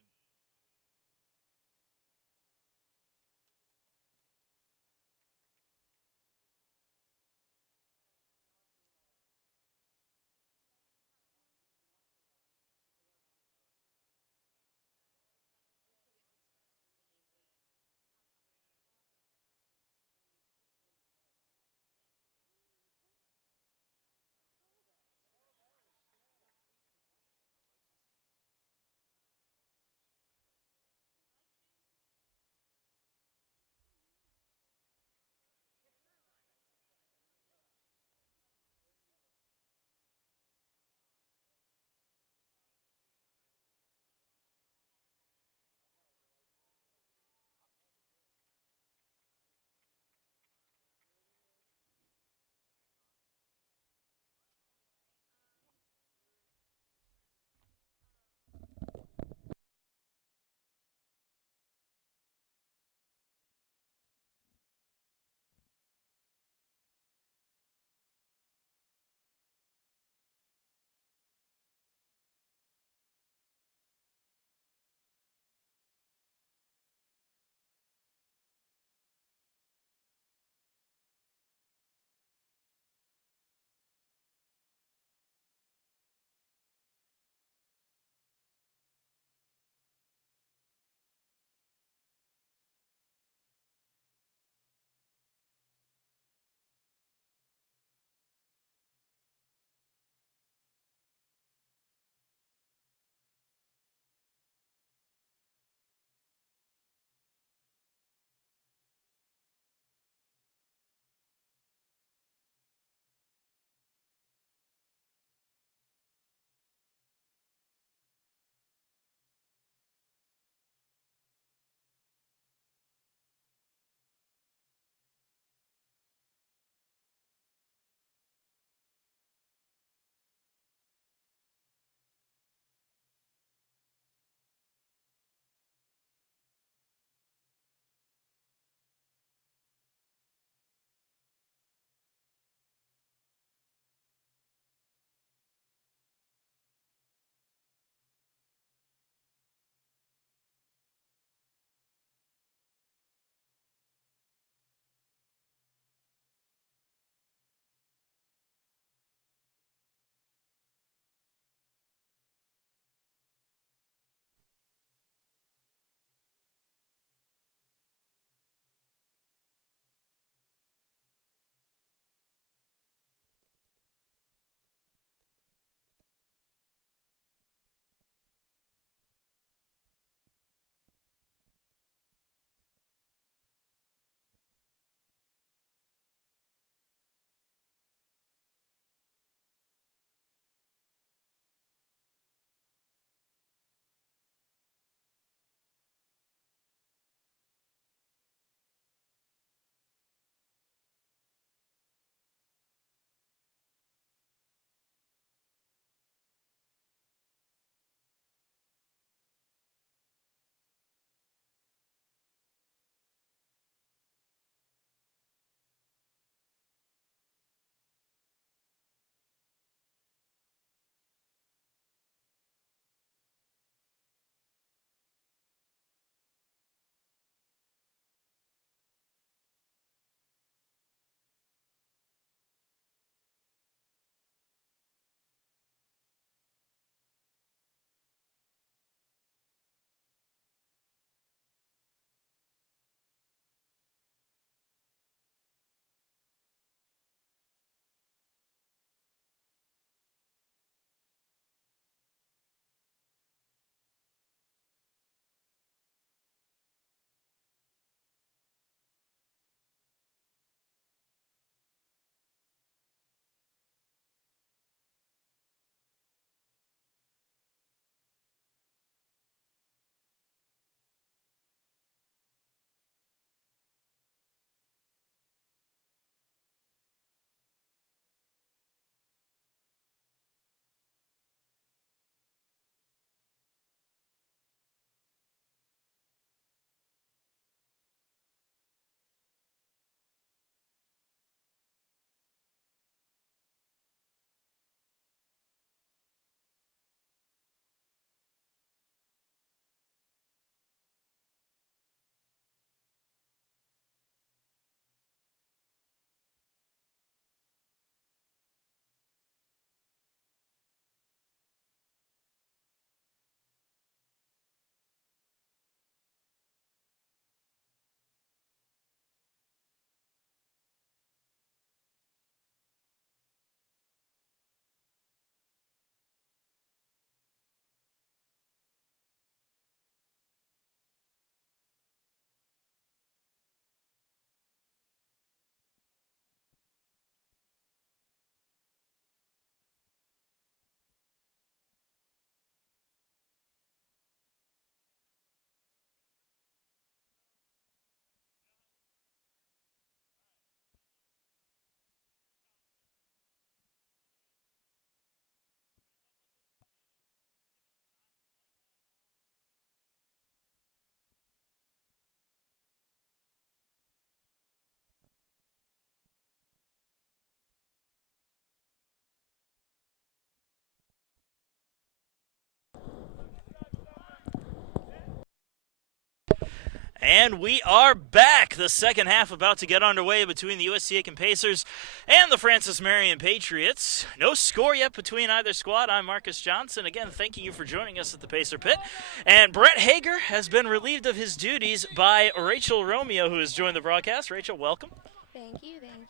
And we are back. The second half about to get underway between the USC Aiken Pacers and the Francis Marion Patriots. No score yet between either squad. I'm Marcus Johnson. Again, thanking you for joining us at the Pacer Pit. And Brett Hager has been relieved of his duties by Rachel Romeo, who has joined the broadcast. Rachel, welcome. Thank you, thank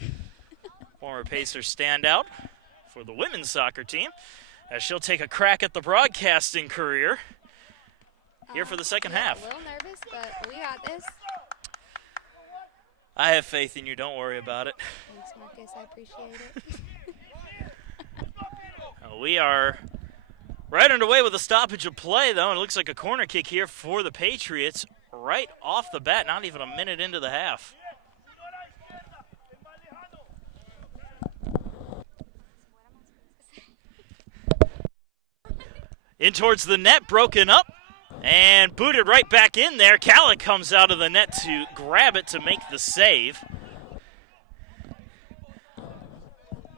you. Former Pacer standout for the women's soccer team, as she'll take a crack at the broadcasting career here for the second half. A little nervous, but we got this. I have faith in you. Don't worry about it. Thanks, Marcus. I appreciate it. We are right underway with a stoppage of play, though, and it looks like a corner kick here for the Patriots right off the bat, not even a minute into the half. In towards the net, broken up. And booted right back in there. Calic comes out of the net to grab it to make the save.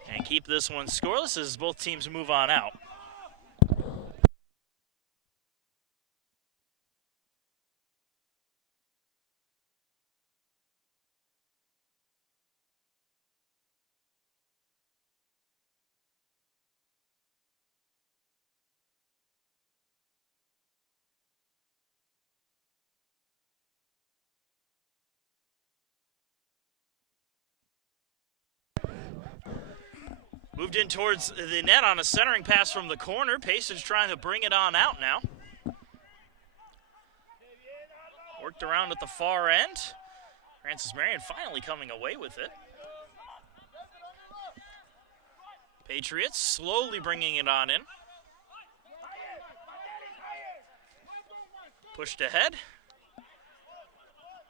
And keep this one scoreless as both teams move on out. Moved in towards the net on a centering pass from the corner. Pacers trying to bring it on out now. Worked around at the far end. Francis Marion finally coming away with it. Patriots slowly bringing it on in. Pushed ahead.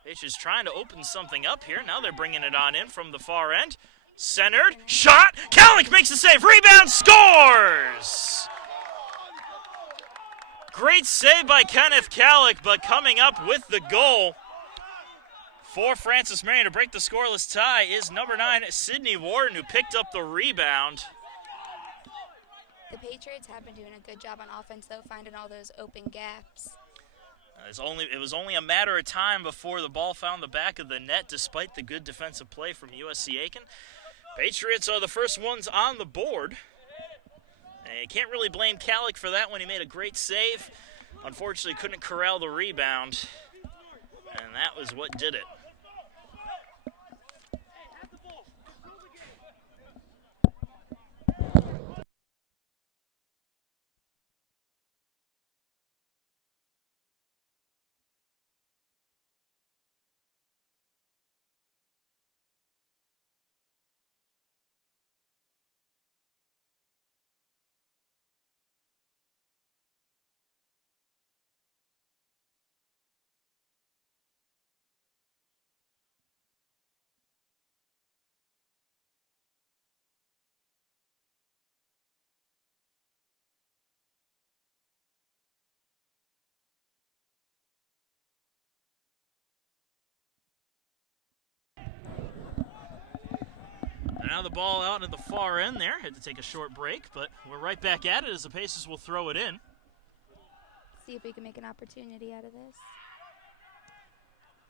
Patriots trying to open something up here. Now they're bringing it on in from the far end. Centered, shot, Calic makes the save, rebound, scores! Great save by Kenneth Calic, but coming up with the goal for Francis Marion to break the scoreless tie is number 9, Sydney Warden, who picked up the rebound. The Patriots have been doing a good job on offense, though, finding all those open gaps. It was only a matter of time before the ball found the back of the net, despite the good defensive play from USC Aiken. Patriots are the first ones on the board. And you can't really blame Calic for that one. He made a great save. Unfortunately, couldn't corral the rebound. And that was what did it. Now the ball out at the far end there. Had to take a short break, but we're right back at it as the Pacers will throw it in. See if we can make an opportunity out of this.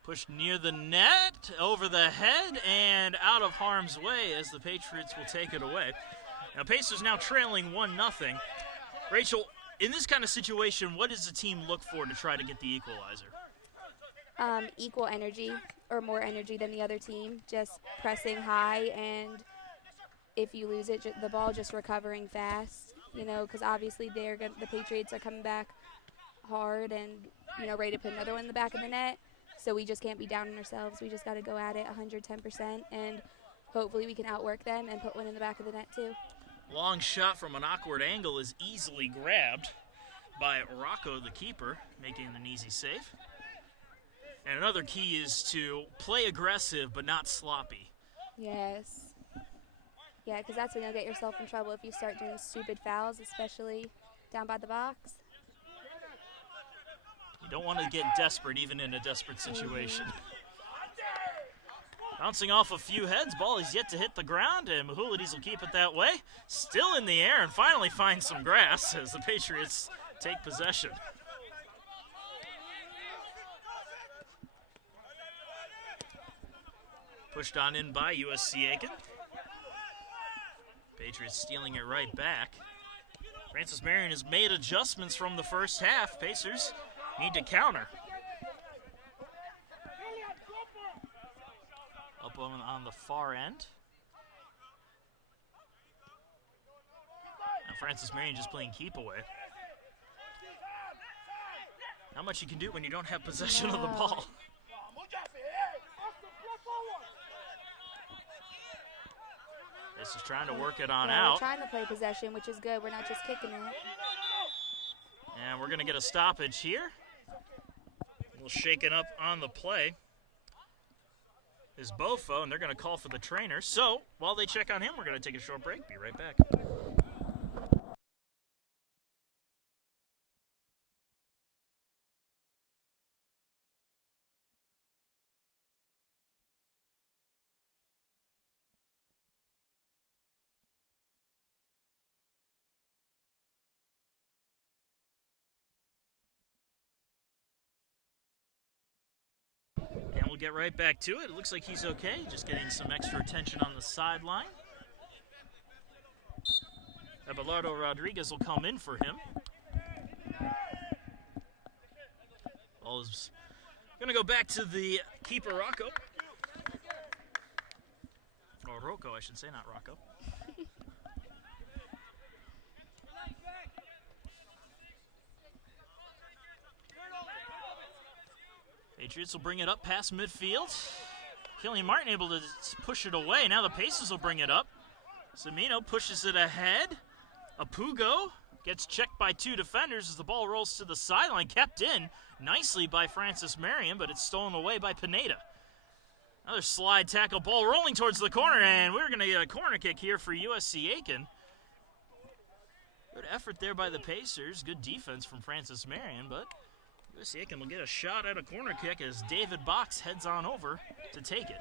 Pushed near the net, over the head, and out of harm's way as the Patriots will take it away. Now Pacers now trailing 1-0. Rachel, in this kind of situation, what does the team look for to try to get the equalizer? Equal energy, or more energy than the other team, just pressing high, and if you lose it, the ball just recovering fast, because obviously the Patriots are coming back hard and, ready to put another one in the back of the net, so we just can't be down on ourselves. We just got to go at it 110%, and hopefully we can outwork them and put one in the back of the net too. Long shot from an awkward angle is easily grabbed by Rocco, the keeper, making an easy save. And another key is to play aggressive but not sloppy. Yes. Yeah, because that's when you'll get yourself in trouble if you start doing stupid fouls, especially down by the box. You don't want to get desperate even in a desperate situation. Bouncing off a few heads, ball is yet to hit the ground, and Mahulides will keep it that way. Still in the air and finally finds some grass as the Patriots take possession. Pushed on in by USC Aiken. Patriots stealing it right back. Francis Marion has made adjustments from the first half. Pacers need to counter. Up on the far end. Now Francis Marion just playing keep away. Not much you can do when you don't have possession of the ball. This is trying to work it on out. We're trying to play possession, which is good. We're not just kicking it. And we're going to get a stoppage here. A little shaken up on the play is Bofo, and they're going to call for the trainer. So while they check on him, we're going to take a short break. Be right back. And we'll get right back to it. It looks like he's okay, just getting some extra attention on the sideline. Abelardo Rodriguez will come in for him. Ball is going to go back to the keeper, Rocco. Or Rocco, I should say, not Rocco. Patriots will bring it up past midfield. Killian Martin able to push it away. Now the Pacers will bring it up. Semino pushes it ahead. Apugo gets checked by two defenders as the ball rolls to the sideline. Kept in nicely by Francis Marion, but it's stolen away by Pineda. Another slide tackle, ball rolling towards the corner, and we're going to get a corner kick here for USC Aiken. Good effort there by the Pacers. Good defense from Francis Marion, but USC Aiken will get a shot at a corner kick as David Box heads on over to take it.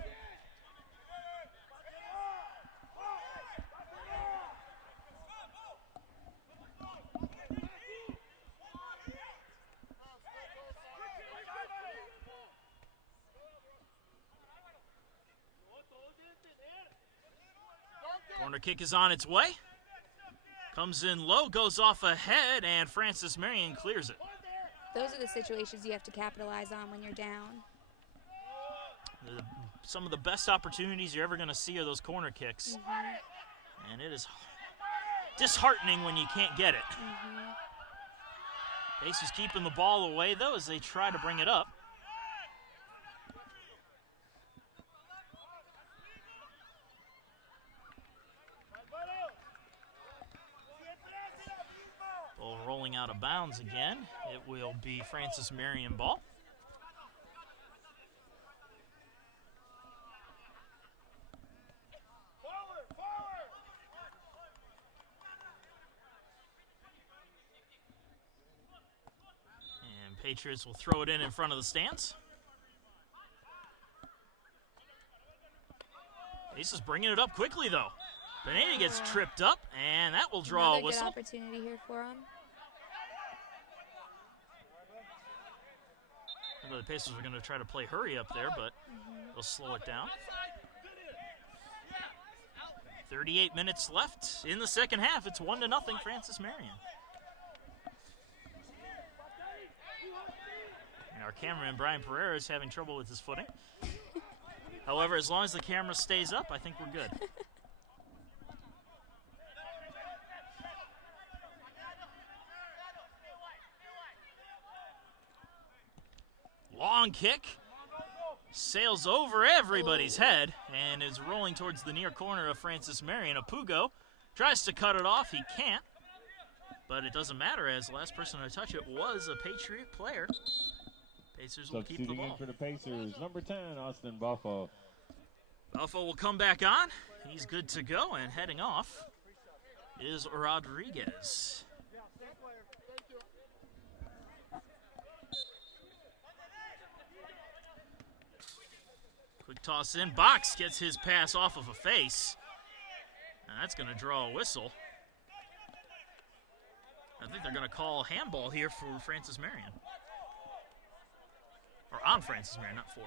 Corner kick is on its way. Comes in low, goes off ahead, and Francis Marion clears it. Those are the situations you have to capitalize on when you're down. Some of the best opportunities you're ever going to see are those corner kicks. Mm-hmm. And it is disheartening when you can't get it. Mm-hmm. Pacers keeping the ball away, though, as they try to bring it up. Ball rolling out of bounds again. It will be Francis Marion ball. And Patriots will throw it in front of the stands. Ace is bringing it up quickly, though. Pineda gets tripped up, and that will draw a whistle. Another good opportunity here for him. The Pacers are going to try to play hurry up there, but they'll slow it down. 38 minutes left in the second half. It's 1-0, Francis Marion. And our cameraman, Brian Pereira, is having trouble with his footing. However, as long as the camera stays up, I think we're good. Long kick, sails over everybody's head, and is rolling towards the near corner of Francis Marion. Apugo tries to cut it off. He can't, but it doesn't matter as the last person to touch it was a Patriot player. Pacers will keep the ball. In for the Pacers, number 10, Austin Buffo. Buffo will come back on. He's good to go, and heading off is Rodriguez. Quick toss in. Box gets his pass off of a face. And that's going to draw a whistle. I think they're going to call handball here for Francis Marion. Or on Francis Marion, not for.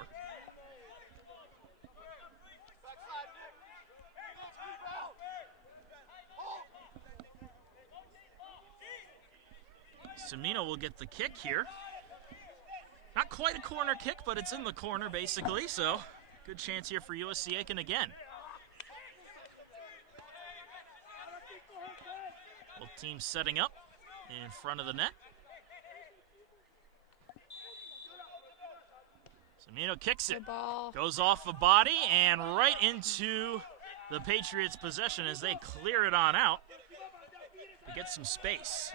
Semino will get the kick here. Not quite a corner kick, but it's in the corner basically, so good chance here for USC Aiken again. Both teams setting up in front of the net. Semino kicks it, goes off a body and right into the Patriots' possession as they clear it on out to get some space.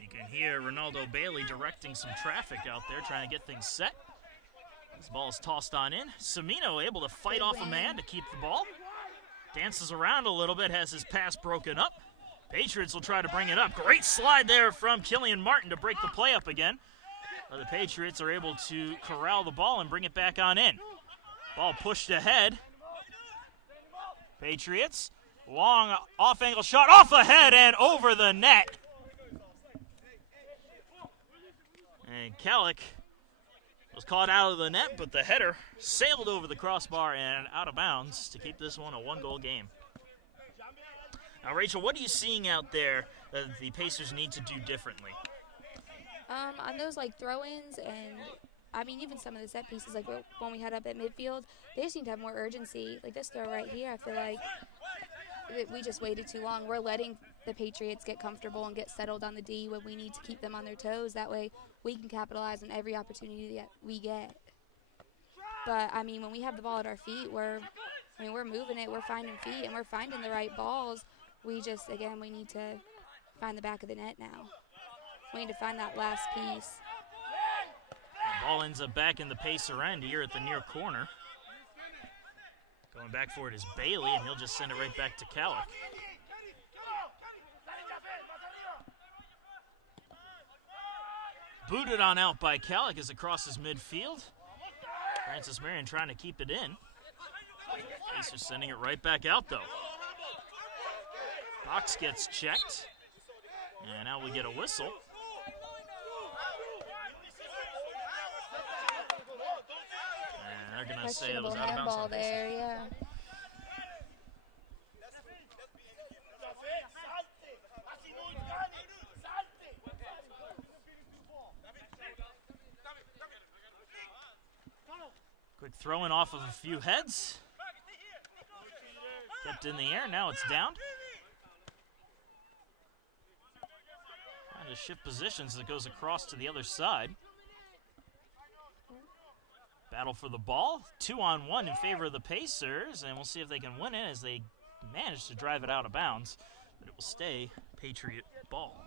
You can hear Ronaldo Bailey directing some traffic out there, trying to get things set. This ball is tossed on in. Semino able to fight off a man to keep the ball. Dances around a little bit, has his pass broken up. Patriots will try to bring it up. Great slide there from Killian Martin to break the play up again. But the Patriots are able to corral the ball and bring it back on in. Ball pushed ahead. Patriots, long off-angle shot, off ahead and over the net. And Kellick was caught out of the net, but the header sailed over the crossbar and out of bounds to keep this one a one-goal game. Now, Rachel, what are you seeing out there that the Pacers need to do differently? On those, like, throw-ins and, I mean, even some of the set pieces, like when we had up at midfield, they just need to have more urgency. Like this throw right here, I feel like we just waited too long. We're letting the Patriots get comfortable and get settled on the D when we need to keep them on their toes. That way we can capitalize on every opportunity that we get. But, I mean, when we have the ball at our feet, we're moving it, we're finding feet, and we're finding the right balls. We just, again, we need to find the back of the net now. We need to find that last piece. The ball ends up back in the Pacer end here at the near corner. Going back for it is Bailey, and he'll just send it right back to Kellick. Booted on out by Kellick as it crosses midfield. Francis Marion trying to keep it in. Pacers sending it right back out, though. Box gets checked. And now we get a whistle. And they're going to say it was out of bounds. Ball there, yeah. Quick throwing off of a few heads. Kept in the air, now it's down. Trying to shift positions as it goes across to the other side. Battle for the ball, 2-on-1 in favor of the Pacers, and we'll see if they can win it as they manage to drive it out of bounds, but it will stay Patriot ball.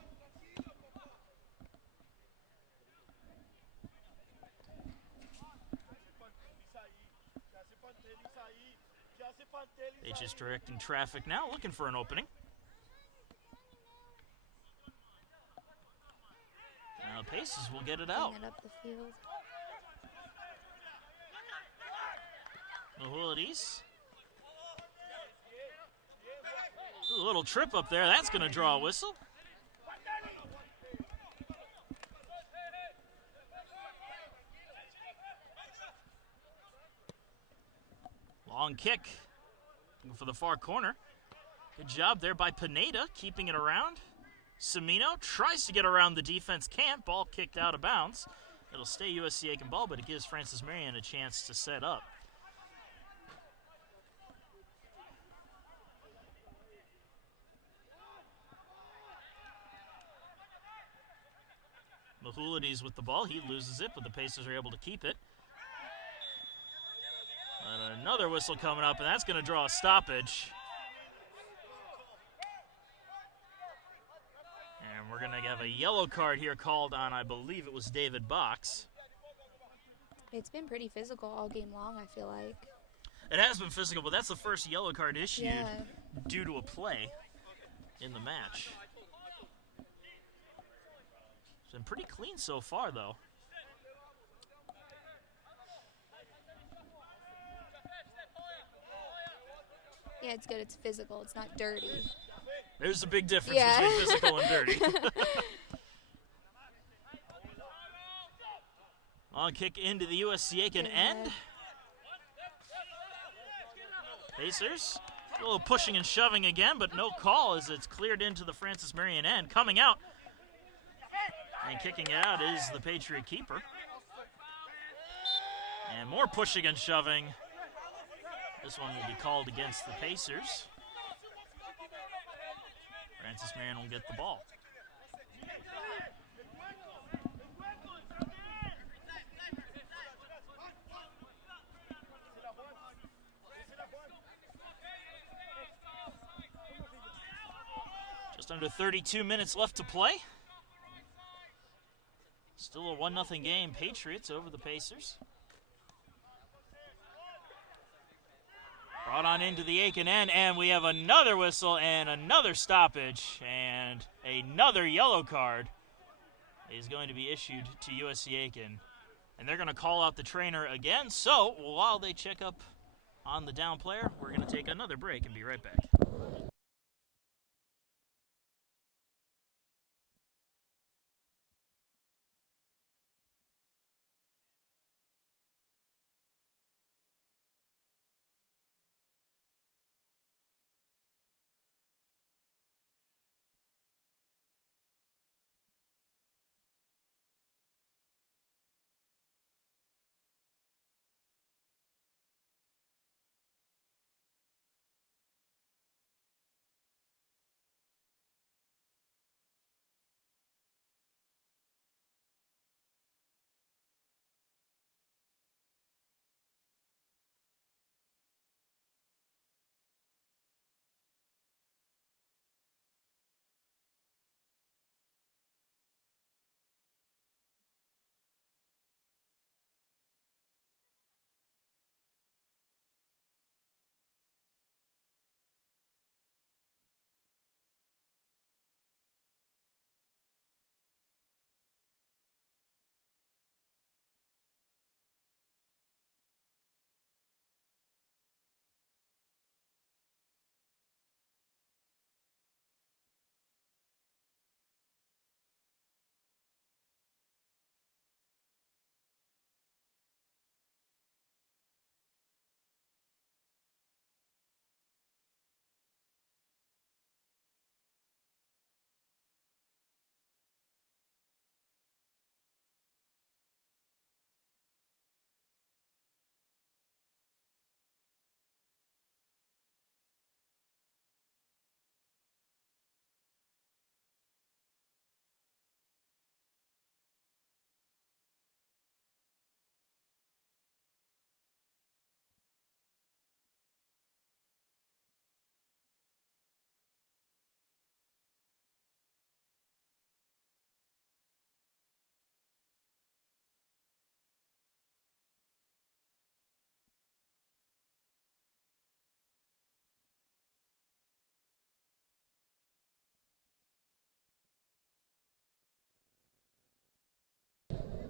They just directing traffic now, looking for an opening. Now the Pacers will get it out. Bring it up the field. Mahulides. A little trip up there. That's going to draw a whistle. Long kick for the far corner. Good job there by Pineda, keeping it around. Semino tries to get around the defense, can't. Ball kicked out of bounds. It'll stay USC Aiken ball, but it gives Francis Marion a chance to set up. Mahulides with the ball. He loses it, but the Pacers are able to keep it. And another whistle coming up, and that's going to draw a stoppage. And we're going to have a yellow card here called on, I believe it was David Box. It's been pretty physical all game long, I feel like. It has been physical, but that's the first yellow card issued due to a play in the match. It's been pretty clean so far, though. Yeah, it's good. It's physical. It's not dirty. There's a big difference between physical and dirty. Long kick into the USC Aiken end. Pacers, a little pushing and shoving again, but no call as it's cleared into the Francis Marion end. Coming out and kicking it out is the Patriot keeper. And more pushing and shoving. This one will be called against the Pacers. Francis Marion will get the ball. Just under 32 minutes left to play. Still a 1-0 game, Patriots over the Pacers. Brought on into the Aiken end, and we have another whistle and another stoppage, and another yellow card is going to be issued to USC Aiken. And they're going to call out the trainer again, so while they check up on the down player, we're going to take another break and be right back.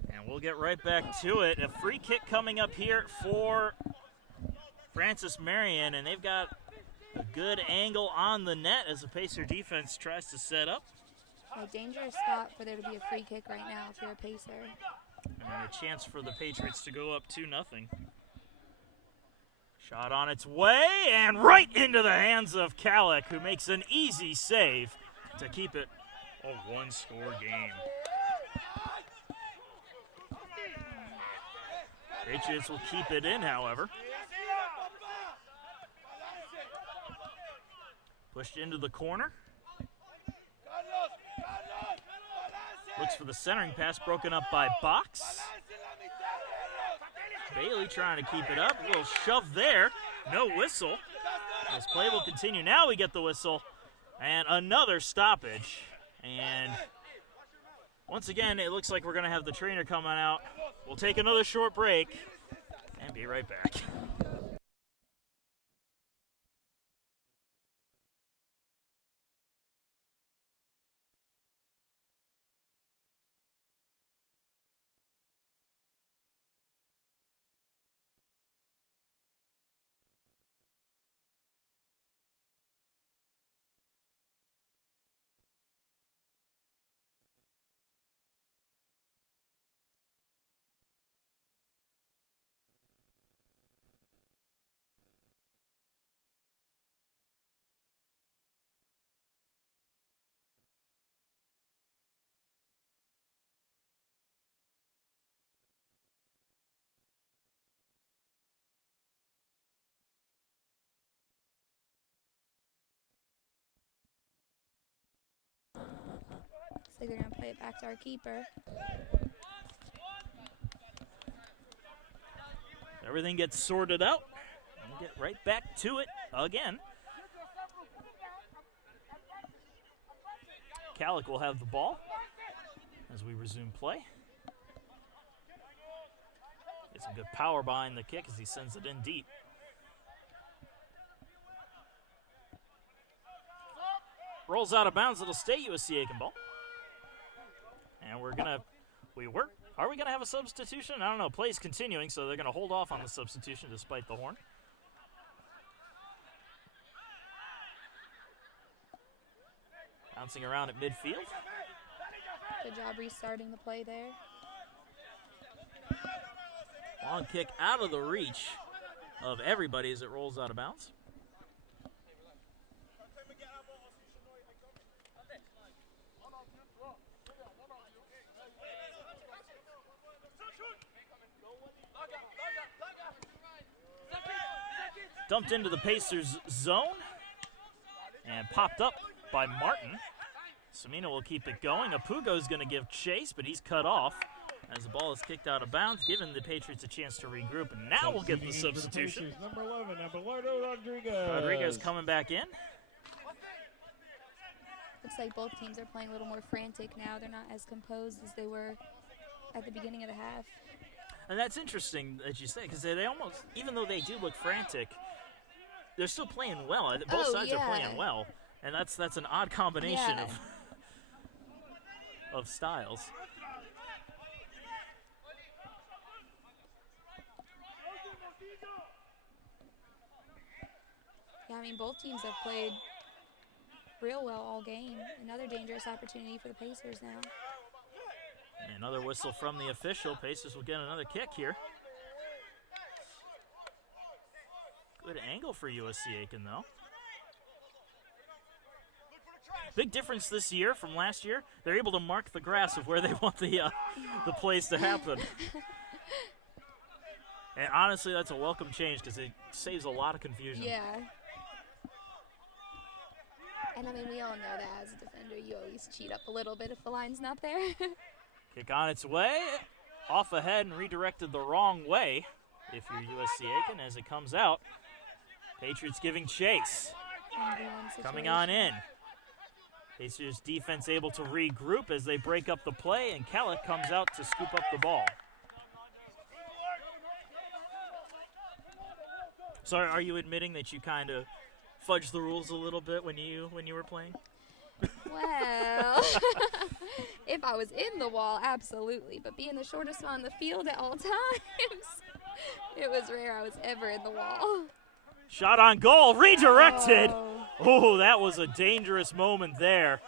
And we'll get right back to it. A free kick coming up here for Francis Marion, and they've got a good angle on the net as the Pacer defense tries to set up. A dangerous spot for there to be a free kick right now if you're a Pacer. And a chance for the Patriots to go up 2-0. Shot on its way, and right into the hands of Kalik, who makes an easy save to keep it a one-score game. Patriots will keep it in, however. Pushed into the corner. Looks for the centering pass, broken up by Box. Bailey trying to keep it up. A little shove there. No whistle. This play will continue. Now we get the whistle. And another stoppage. And once again, it looks like we're going to have the trainer coming out. We'll take another short break and be right back. like they're going to play it back to our keeper. Everything gets sorted out. We'll get right back to it again. Calic will have the ball as we resume play. Get some good power behind the kick as he sends it in deep. Rolls out of bounds. It'll stay USC Aiken ball. And are we going to have a substitution? I don't know. Play's continuing, so they're going to hold off on the substitution despite the horn. Bouncing around at midfield. Good job restarting the play there. Long kick out of the reach of everybody as it rolls out of bounds. Dumped into the Pacers' zone and popped up by Martin. Samina will keep it going. Apugo's going to give chase, but he's cut off as the ball is kicked out of bounds, giving the Patriots a chance to regroup. And now we'll get the substitution. Number 11, Abelardo Rodriguez. Rodriguez coming back in. Looks like both teams are playing a little more frantic now. They're not as composed as they were at the beginning of the half. And that's interesting that you say, because they almost, even though they do look frantic, they're still playing well. Both sides are playing well, and that's an odd combination of styles. Yeah, I mean, both teams have played real well all game. Another dangerous opportunity for the Pacers now. And another whistle from the official. Pacers will get another kick here. Good angle for USC Aiken, though. Big difference this year from last year. They're able to mark the grass of where they want the plays to happen. And honestly, that's a welcome change because it saves a lot of confusion. Yeah. And I mean, we all know that as a defender, you always cheat up a little bit if the line's not there. Kick on its way. Off ahead and redirected the wrong way if you're USC Aiken as it comes out. Patriots giving chase. Coming on in. Pacers defense able to regroup as they break up the play, and Calic comes out to scoop up the ball. So are you admitting that you kind of fudged the rules a little bit when you were playing? Well, if I was in the wall, absolutely. But being the shortest one on the field at all times, it was rare I was ever in the wall. Shot on goal, redirected. Oh, that was a dangerous moment there.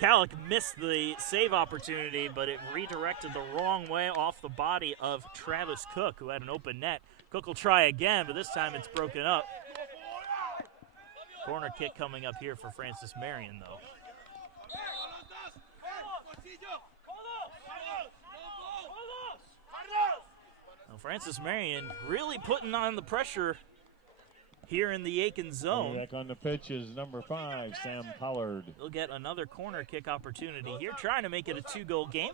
Calic missed the save opportunity, but it redirected the wrong way off the body of Travis Cook, who had an open net. Cook will try again, but this time it's broken up. Corner kick coming up here for Francis Marion, though. Well, Francis Marion really putting on the pressure here in the Aiken zone. Back on the pitch is number 5, Sam Pollard. He'll get another corner kick opportunity here, trying to make it a 2-goal game.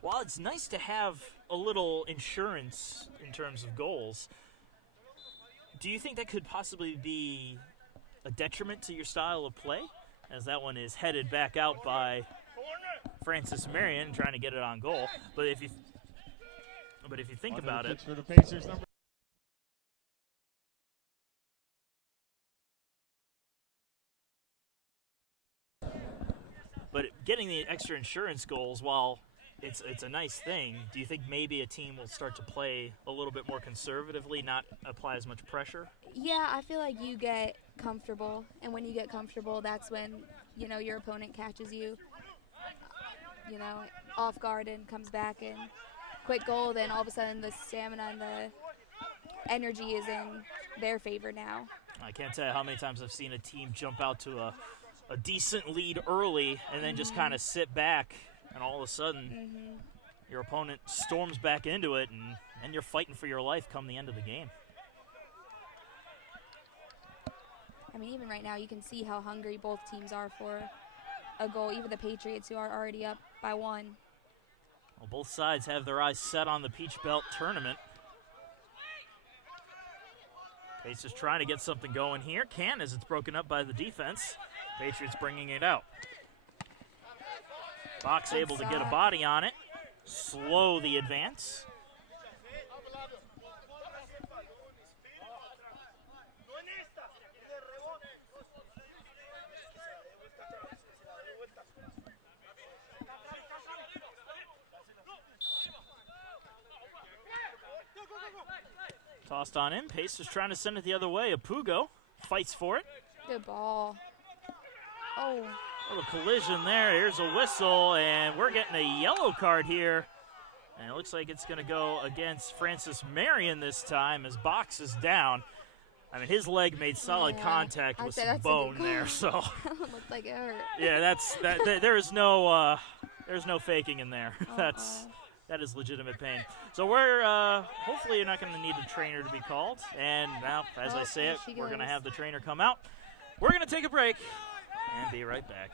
While it's nice to have a little insurance in terms of goals, do you think that could possibly be a detriment to your style of play? As that one is headed back out by Francis Marion, trying to get it on goal. But if you think about it, for the Pacers, number but getting the extra insurance goals, while it's a nice thing, do you think maybe a team will start to play a little bit more conservatively, not apply as much pressure? Yeah, I feel like you get comfortable, and when you get comfortable, that's when, your opponent catches you, off guard and comes back and quick goal, then all of a sudden the stamina and the energy is in their favor now. I can't tell you how many times I've seen a team jump out to a decent lead early and then just kind of sit back, and all of a sudden your opponent storms back into it, and you're fighting for your life come the end of the game. I mean, even right now, you can see how hungry both teams are for a goal, even the Patriots, who are already up by 1. Well, both sides have their eyes set on the Peach Belt tournament. Pacers trying to get something going here. Can't, as it's broken up by the defense. Patriots bringing it out. Fox able to get a body on it. Slow the advance. Tossed on in. Pacers trying to send it the other way. Apugo fights for it. Good ball. Oh. A little collision there. Here's a whistle, and we're getting a yellow card here. And it looks like it's going to go against Francis Marion this time as Box is down. I mean, his leg made solid contact with some bone there. So That one looked like it hurt. Yeah, there's no faking in there. That is legitimate pain. So we're hopefully you're not going to need a trainer to be called. And now, as I say it, we're going to have the trainer come out. We're going to take a break and be right back.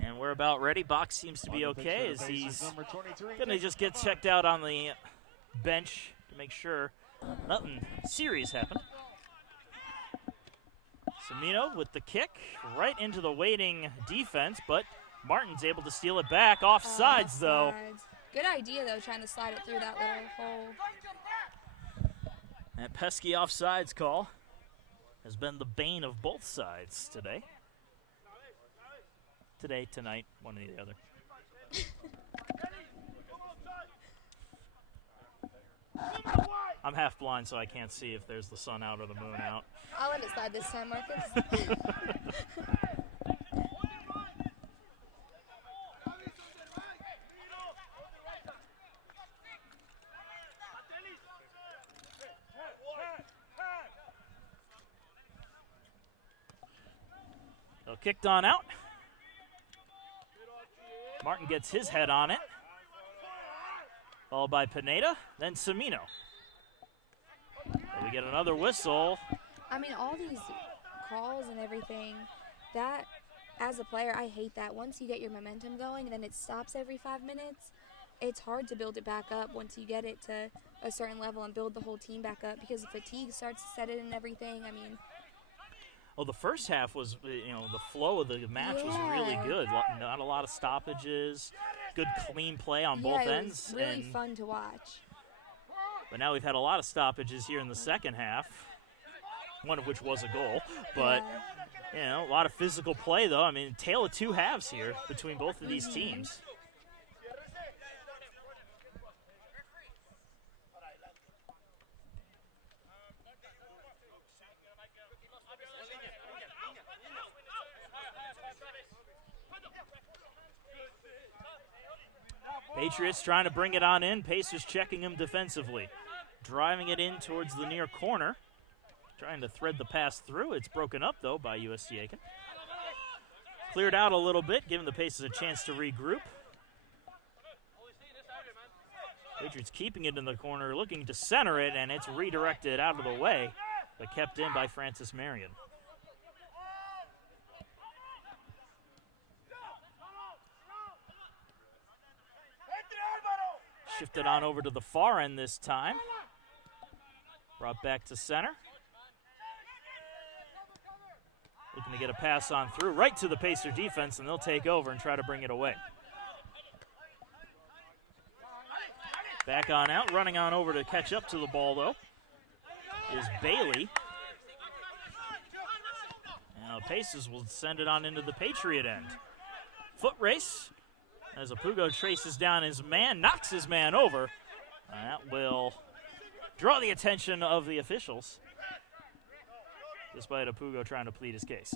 And we're about ready. Box seems to be okay as he's going to just get checked out on the bench to make sure nothing serious happened. Semino with the kick right into the waiting defense, but Martin's able to steal it back. Offsides, though. Good idea, though, trying to slide it through that little hole. That pesky offsides call has been the bane of both sides today. Today, tonight, one or the other. I'm half blind, so I can't see if there's the sun out or the moon out. I'll let it slide this time, Marcus. So kicked on out. Martin gets his head on it. Followed by Pineda, then Semino. So we get another whistle. I mean, all these calls and everything, that, as a player, I hate that. Once you get your momentum going and then it stops every 5 minutes, it's hard to build it back up once you get it to a certain level and build the whole team back up because fatigue starts to set in and everything. I mean, well, the first half was, the flow of the match was really good. Not a lot of stoppages, good clean play on both ends. It was really fun to watch. But now we've had a lot of stoppages here in the second half, one of which was a goal. But, a lot of physical play, though. I mean, tale of two halves here between both of these teams. Patriots trying to bring it on in. Pacers checking him defensively. Driving it in towards the near corner. Trying to thread the pass through. It's broken up, though, by USC Aiken. Cleared out a little bit, giving the Pacers a chance to regroup. Patriots keeping it in the corner, looking to center it, and it's redirected out of the way, but kept in by Francis Marion. Shifted on over to the far end this time. Brought back to center. Looking to get a pass on through right to the Pacer defense, and they'll take over and try to bring it away. Back on out, running on over to catch up to the ball, though, is Bailey. Now Pacers will send it on into the Patriot end. Foot race as Apugo traces down his man, knocks his man over. That will draw the attention of the officials, despite Apugo trying to plead his case.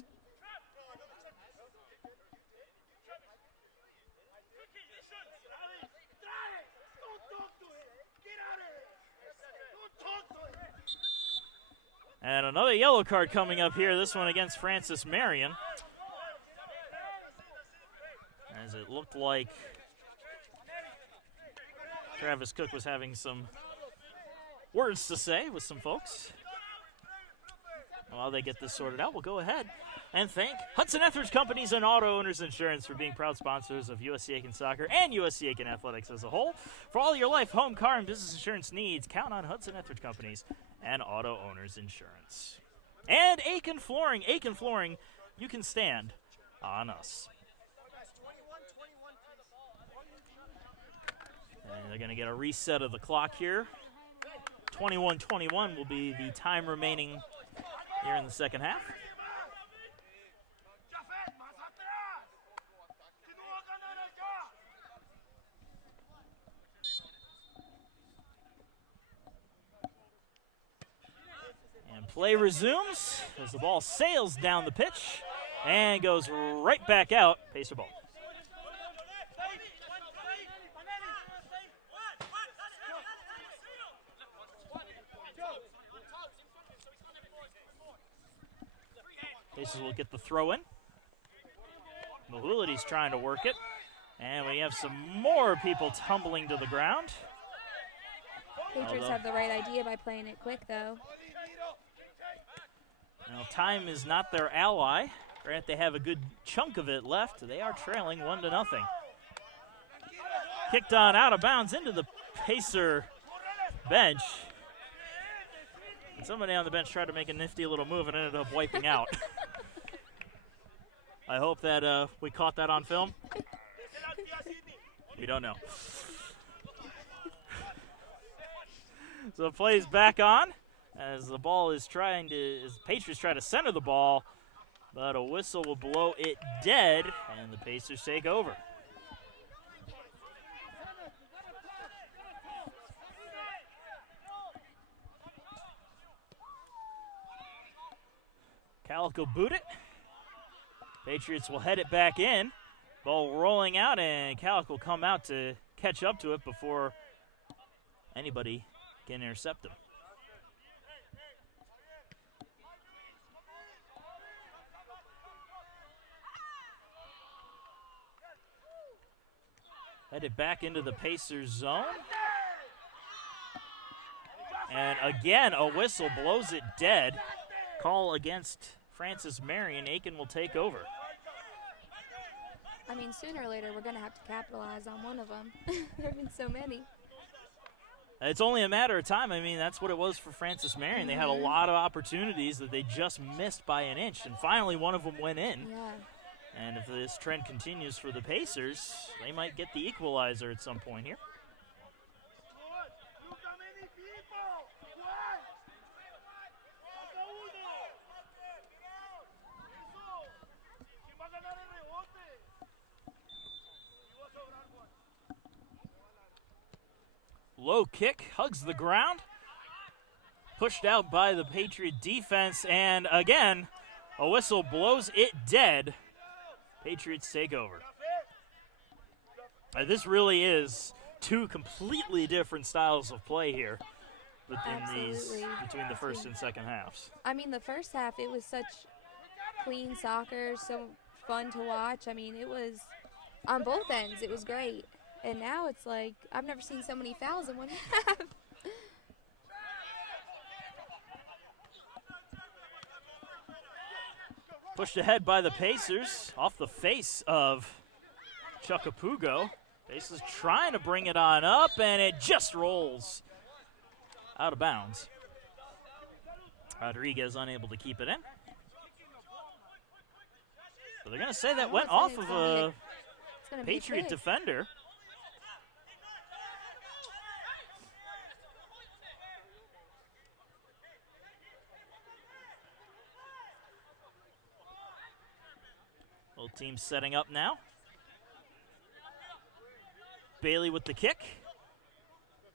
And another yellow card coming up here, this one against Francis Marion. As it looked like Travis Cook was having some words to say with some folks. While they get this sorted out, we'll go ahead and thank Hudson Etheridge Companies and Auto Owners Insurance for being proud sponsors of USC Aiken Soccer and USC Aiken Athletics as a whole. For all your life, home, car, and business insurance needs, count on Hudson Etheridge Companies and Auto Owners Insurance. And Aiken Flooring. Aiken Flooring, you can stand on us. And they're going to get a reset of the clock here. 21-21 will be the time remaining here in the second half. And play resumes as the ball sails down the pitch and goes right back out. Pacer ball. Pacers will get the throw in. Mahulity's trying to work it. And we have some more people tumbling to the ground. Patriots have the right idea by playing it quick, though. Now, time is not their ally. Grant, they have a good chunk of it left. They are trailing 1-0. Kicked on out of bounds into the Pacer bench. And somebody on the bench tried to make a nifty little move and ended up wiping out. I hope that we caught that on film. We don't know. So it plays back on as the ball is as Patriots try to center the ball, but a whistle will blow it dead, and the Pacers take over. Calico boot it. Patriots will head it back in. Ball rolling out, and Calico will come out to catch up to it before anybody can intercept him. Headed back into the Pacers zone. And again, a whistle blows it dead. Call against Francis Marion. Aiken will take over. I mean, sooner or later, we're going to have to capitalize on one of them. There have been so many. It's only a matter of time. I mean, that's what it was for Francis Marion. They had a lot of opportunities that they just missed by an inch, and finally one of them went in. Yeah. And if this trend continues for the Pacers, they might get the equalizer at some point here. Low kick, hugs the ground. Pushed out by the Patriot defense, and again, a whistle blows it dead. Patriots take over. This really is two completely different styles of play here between the first and second halves. I mean, the first half, it was such clean soccer, so fun to watch. I mean, it was, on both ends, it was great. And now it's like, I've never seen so many fouls in one half. Pushed ahead by the Pacers off the face of Chuck Apugo. Pacers trying to bring it on up, and it just rolls out of bounds. Rodriguez unable to keep it in. So they're going to say that went off of a Patriot defender. Both teams setting up now. Bailey with the kick.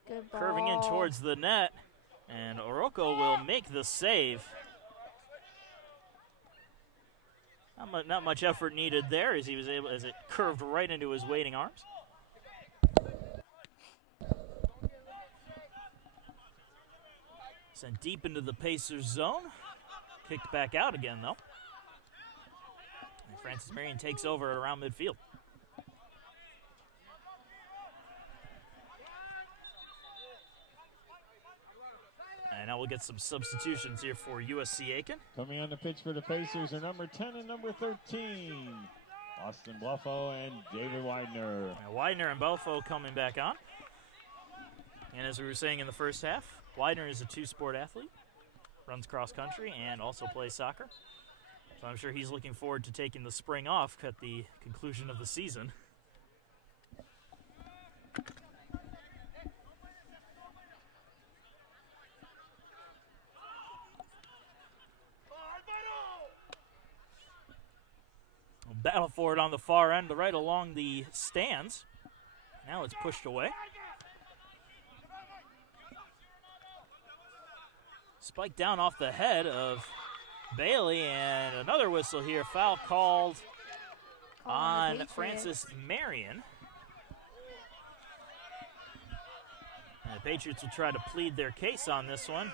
Good ball. Curving in towards the net. And Orozco will make the save. Not much effort needed there as it curved right into his waiting arms. Sent deep into the Pacers zone. Kicked back out again, though. And Francis Marion takes over at around midfield. And now we'll get some substitutions here for USC Aiken. Coming on the pitch for the Pacers are number 10 and number 13. Austin Bluffo and David Widener. Widener and Belfo coming back on. And as we were saying in the first half, Widener is a two-sport athlete, runs cross-country, and also plays soccer. So I'm sure he's looking forward to taking the spring off at the conclusion of the season. Battle for it on the far end, right along the stands. Now it's pushed away. Spike down off the head of Bailey, and another whistle here. Foul called on Francis Marion. And the Patriots will try to plead their case on this one.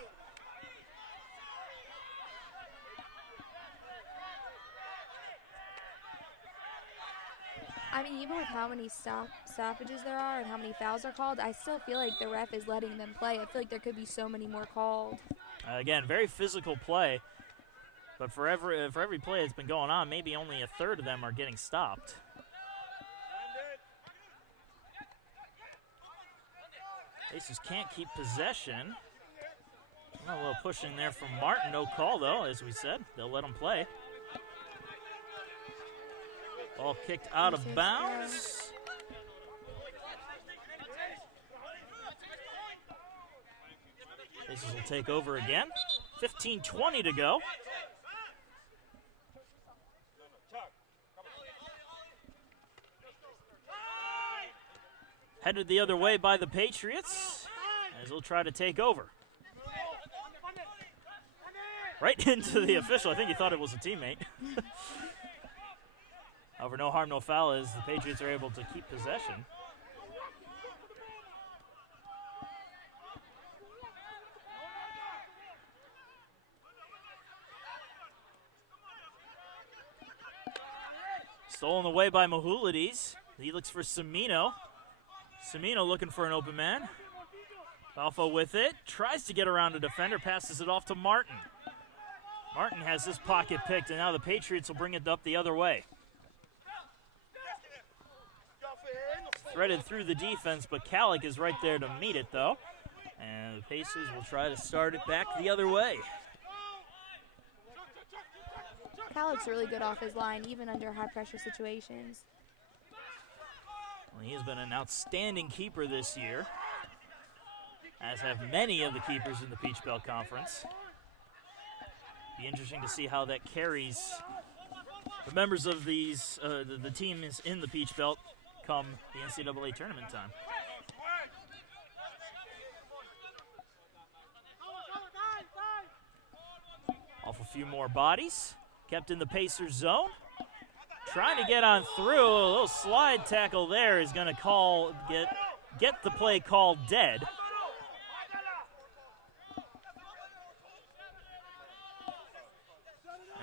I mean, even with how many stoppages there are and how many fouls are called, I still feel like the ref is letting them play. I feel like there could be so many more called. Again, very physical play, but for every play that's been going on, maybe only a third of them are getting stopped. Pacers can't keep possession. A little pushing there from Martin. No call, though, as we said. They'll let him play. Ball kicked out of bounds. Pacers will take over again. 15:20 to go. Headed the other way by the Patriots as they'll try to take over. Right into the official. I think he thought it was a teammate. However, no harm, no foul as the Patriots are able to keep possession. Stolen away by Mahulides. He looks for Semino. Semino looking for an open man. Alpha with it. Tries to get around a defender. Passes it off to Martin. Martin has this pocket picked, and now the Patriots will bring it up the other way. Threaded through the defense, but Calic is right there to meet it, though. And the Pacers will try to start it back the other way. Calic's really good off his line, even under high-pressure situations. Well, he has been an outstanding keeper this year, as have many of the keepers in the Peach Belt Conference. Be interesting to see how that carries the members of these, the teams in the Peach Belt come the NCAA tournament time. Off a few more bodies. Kept in the Pacers zone. Trying to get on through. A little slide tackle there is going to get the play called dead.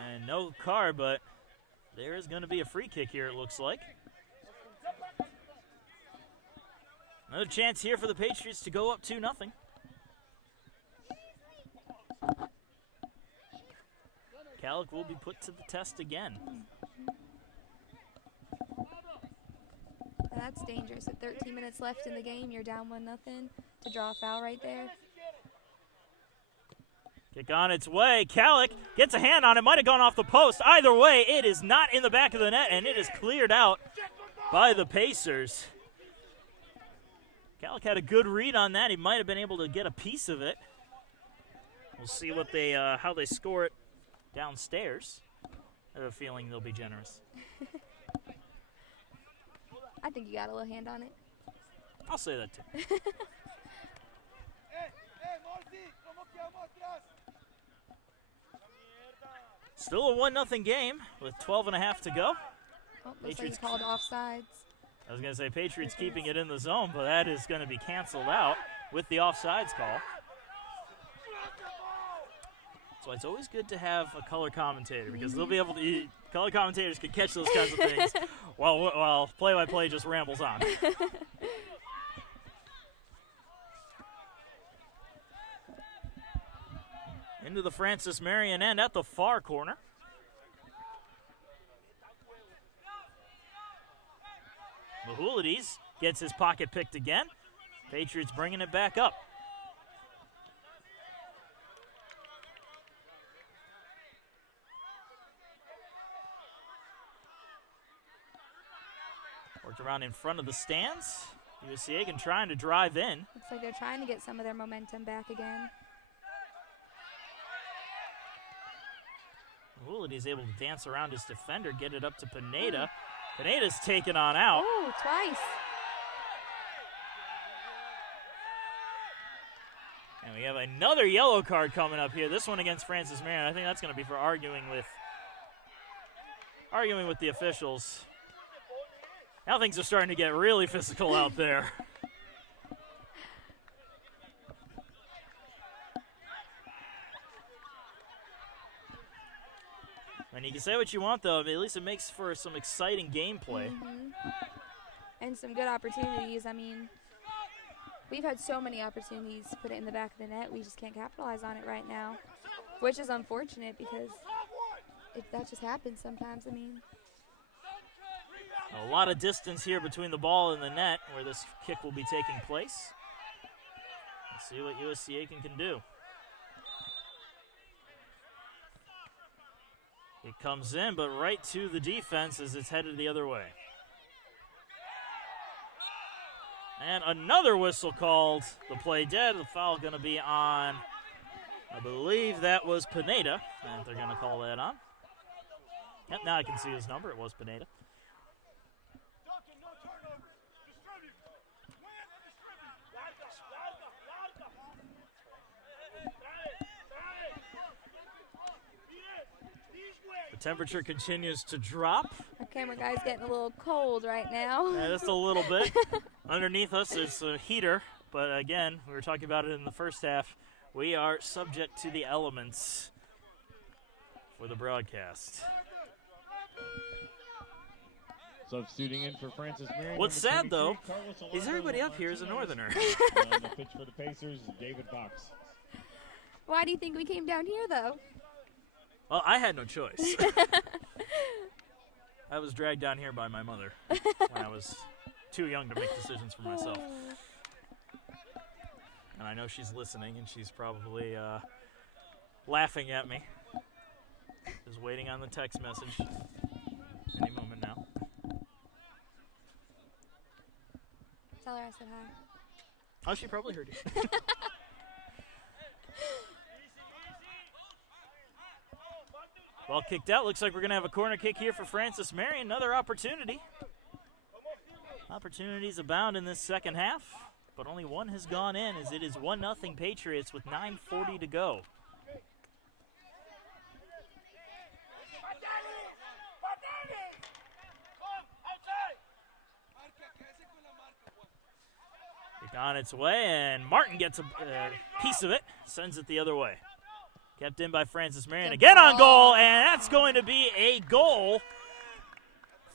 And no card, but there is going to be a free kick here, it looks like. Another chance here for the Patriots to go up 2-0. Calic will be put to the test again. And That's dangerous. With 13 minutes left in the game, you're down 1-0 to draw a foul right there. Kick on its way. Calic gets a hand on it. Might have gone off the post. Either way, it is not in the back of the net, and it is cleared out by the Pacers. Calic had a good read on that. He might have been able to get a piece of it. We'll see what they how they score it downstairs. I have a feeling they'll be generous. I think you got a little hand on it. I'll say that too. Still a 1-0 game with 12.5 to go. Oh, looks like he called offsides. I was going to say Patriots keeping it in the zone, but that is going to be canceled out with the offsides call. So it's always good to have a color commentator because they'll be able to. Color commentators can catch those kinds of things while play-by-play just rambles on. Into the Francis Marion end at the far corner. Mahulides gets his pocket picked again. Patriots bringing it back up. Worked around in front of the stands. USC Aiken trying to drive in. Looks like they're trying to get some of their momentum back again. Mahulides is able to dance around his defender, get it up to Pineda. Pineda's taken on out. Oh, twice. And we have another yellow card coming up here. This one against Francis Marion. I think that's going to be for arguing with the officials. Now things are starting to get really physical out there. And you can say what you want, though. At least it makes for some exciting gameplay. And some good opportunities. I mean, we've had so many opportunities to put it in the back of the net. We just can't capitalize on it right now, which is unfortunate because that just happens sometimes. I mean, a lot of distance here between the ball and the net where this kick will be taking place. Let's see what USC Aiken can do. It comes in, but right to the defense as it's headed the other way. And another whistle called. The play dead. The foul going to be on, I believe that was Pineda. And they're going to call that on. Yep, now I can see his number. It was Pineda. Temperature continues to drop. Our camera guy's getting a little cold right now. Yeah, just a little bit. Underneath us there's a heater, but again, we were talking about it in the first half. We are subject to the elements for the broadcast. Substituting in for Francis Marion. What's sad, though, is everybody up here is a Northerner. On the pitch for the Pacers, David Box. Why do you think we came down here, though? Well, I had no choice. I was dragged down here by my mother when I was too young to make decisions for myself. And I know she's listening, and she's probably laughing at me. Just waiting on the text message any moment now. Tell her I said hi. Oh, she probably heard you. Ball kicked out. Looks like we're going to have a corner kick here for Francis Marion. Another opportunity. Opportunities abound in this second half, but only one has gone in as it is 1-0 Patriots with 9:40 to go. Kick on its way, and Martin gets a piece of it, sends it the other way. Kept in by Francis Marion. Again on goal, and that's going to be a goal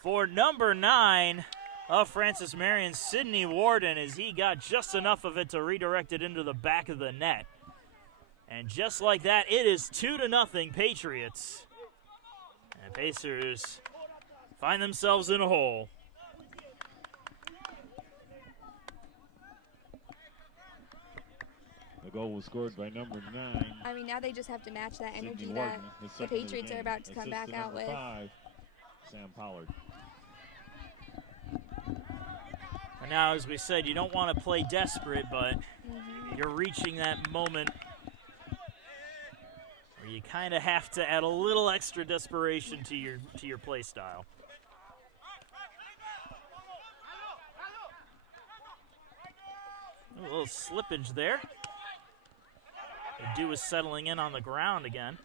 for number 9 of Francis Marion, Sidney Warden, as he got just enough of it to redirect it into the back of the net. And just like that, it is 2-0 Patriots. And Pacers find themselves in a hole. goal was scored by number 9. I mean, now they just have to match that energy Sydney that Wharton, his the second of Patriots are game. about to come Assist back to out number with. 5, Sam Pollard. And now, as we said, you don't want to play desperate, but you're reaching that moment where you kind of have to add a little extra desperation to your play style. A little slippage there. The dew is settling in on the ground again.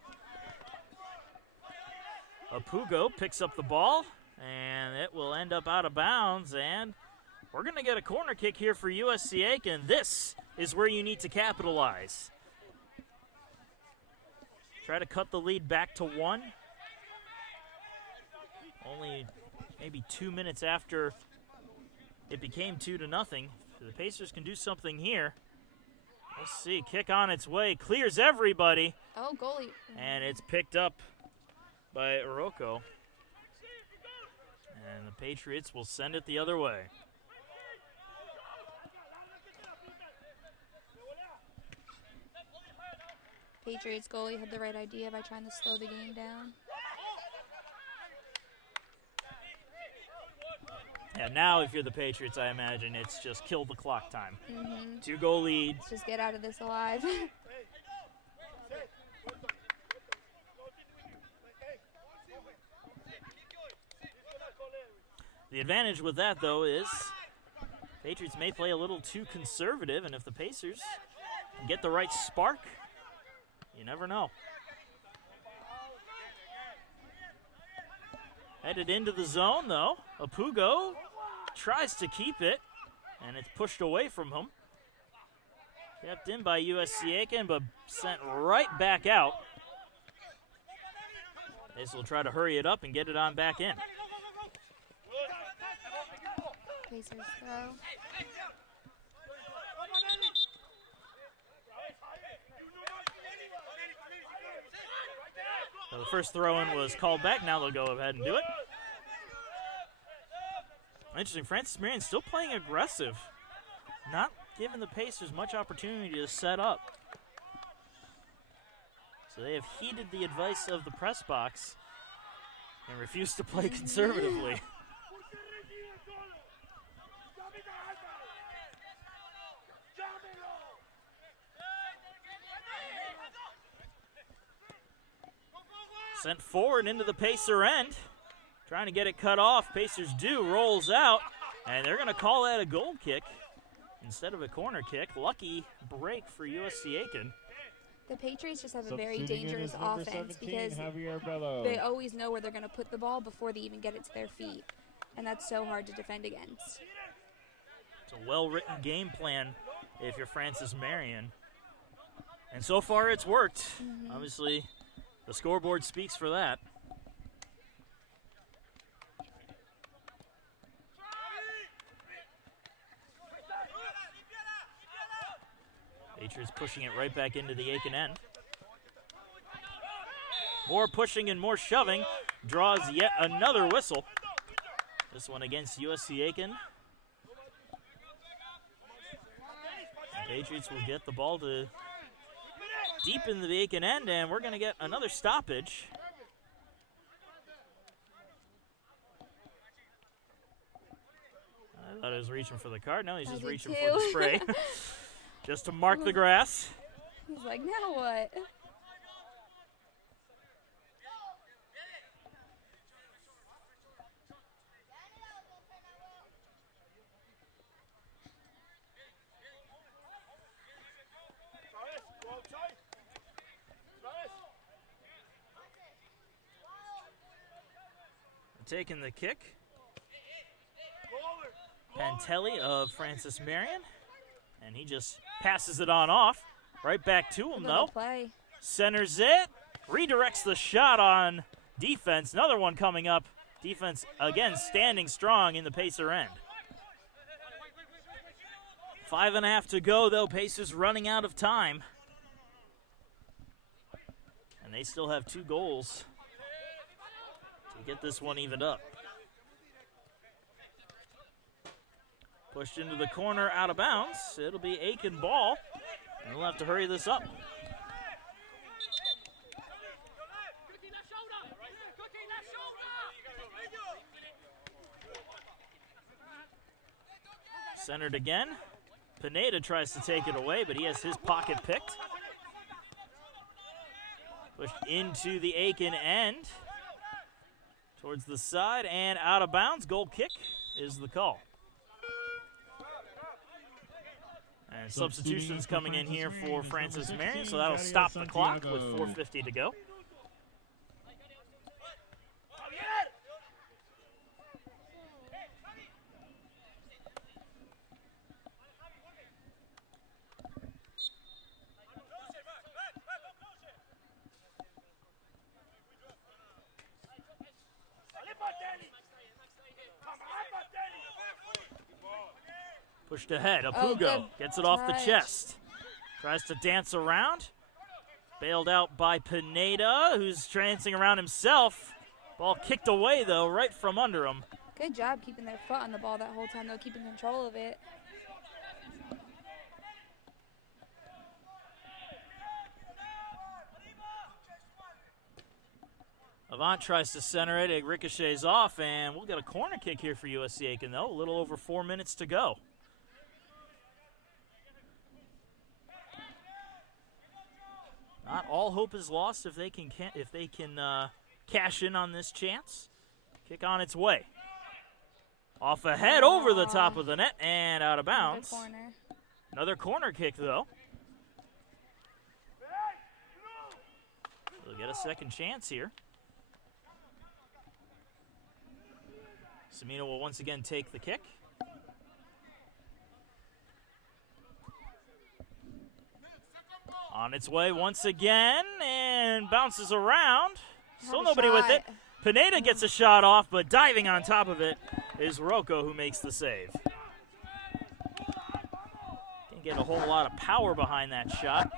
Apugo picks up the ball, and it will end up out of bounds, and we're going to get a corner kick here for USC Aiken. This is where you need to capitalize. Try to cut the lead back to 1. Only maybe 2 minutes after it became 2-0. The Pacers can do something here. We'll see. Kick on its way. Clears everybody. Oh, goalie. And it's picked up by Rocco. And the Patriots will send it the other way. Patriots goalie had the right idea by trying to slow the game down. Yeah, now if you're the Patriots, I imagine it's just kill the clock time. 2-goal lead. Let's just get out of this alive. The advantage with that, though, is Patriots may play a little too conservative, and if the Pacers can get the right spark, you never know. Headed into the zone, though. Apugo tries to keep it, and it's pushed away from him. Kept in by USC Aiken, but sent right back out. This will try to hurry it up and get it on back in. Pacers throw. So the first throw-in was called back. Now they'll go ahead and do it. Interesting, Francis Marion still playing aggressive. Not giving the Pacers much opportunity to set up. So they have heeded the advice of the press box and refused to play conservatively. Sent forward into the Pacer end. Trying to get it cut off. Pacers do. Rolls out. And they're going to call that a goal kick instead of a corner kick. Lucky break for USC Aiken. The Patriots just have a very Substituting in dangerous is number offense 17, because Javier Bello. they always know where they're going to put the ball before they even get it to their feet. And that's so hard to defend against. It's a well-written game plan if you're Francis Marion. And so far it's worked. Obviously, the scoreboard speaks for that. Patriots pushing it right back into the Aiken end. More pushing and more shoving draws yet another whistle. This one against USC Aiken. The Patriots will get the ball to deep in the Aiken end, and we're going to get another stoppage. I thought he was reaching for the card. No, he's just reaching for the spray. Just to mark the grass. He's like, now what? Taking the kick. Pantelli of Francis Marion. And he just passes it on off. Right back to him, though. Play. Centers it. Redirects the shot on defense. Another one coming up. Defense, again, standing strong in the Pacer end. 5.5 to go, though. Pacers running out of time. And they still have 2 goals to get this one evened up. Pushed into the corner, out of bounds. It'll be Aiken ball. And we'll have to hurry this up. Centered again. Pineda tries to take it away, but he has his pocket picked. Pushed into the Aiken end. Towards the side and out of bounds. Goal kick is the call. And substitutions coming in here for Francis Marion, so that'll stop the clock with 4:50 to go. Pushed ahead. Apugo gets it off the chest. Tries to dance around. Bailed out by Pineda, who's trancing around himself. Ball kicked away, though, right from under him. Good job keeping their foot on the ball that whole time, though, keeping control of it. Avant tries to center it. It ricochets off, and we'll get a corner kick here for USC Aiken, though. A little over 4 minutes to go. Not all hope is lost if they can cash in on this chance. Kick on its way. Off ahead, over the top of the net, and out of bounds. Another corner kick, though. They'll get a second chance here. Semino will once again take the kick. On its way once again, and bounces around. Still nobody with it. Pineda gets a shot off, but diving on top of it is Rocco, who makes the save. Didn't get a whole lot of power behind that shot.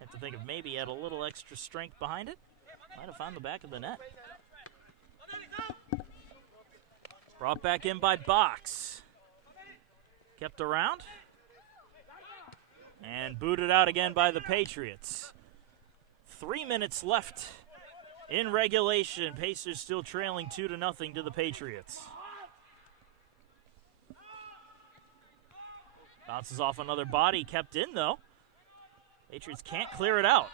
Have to think if maybe he had a little extra strength behind it. Might have found the back of the net. Brought back in by Box. Kept around. And booted out again by the Patriots. 3 minutes left in regulation. Pacers still trailing 2-0 to the Patriots. Bounces off another body, kept in though. Patriots can't clear it out.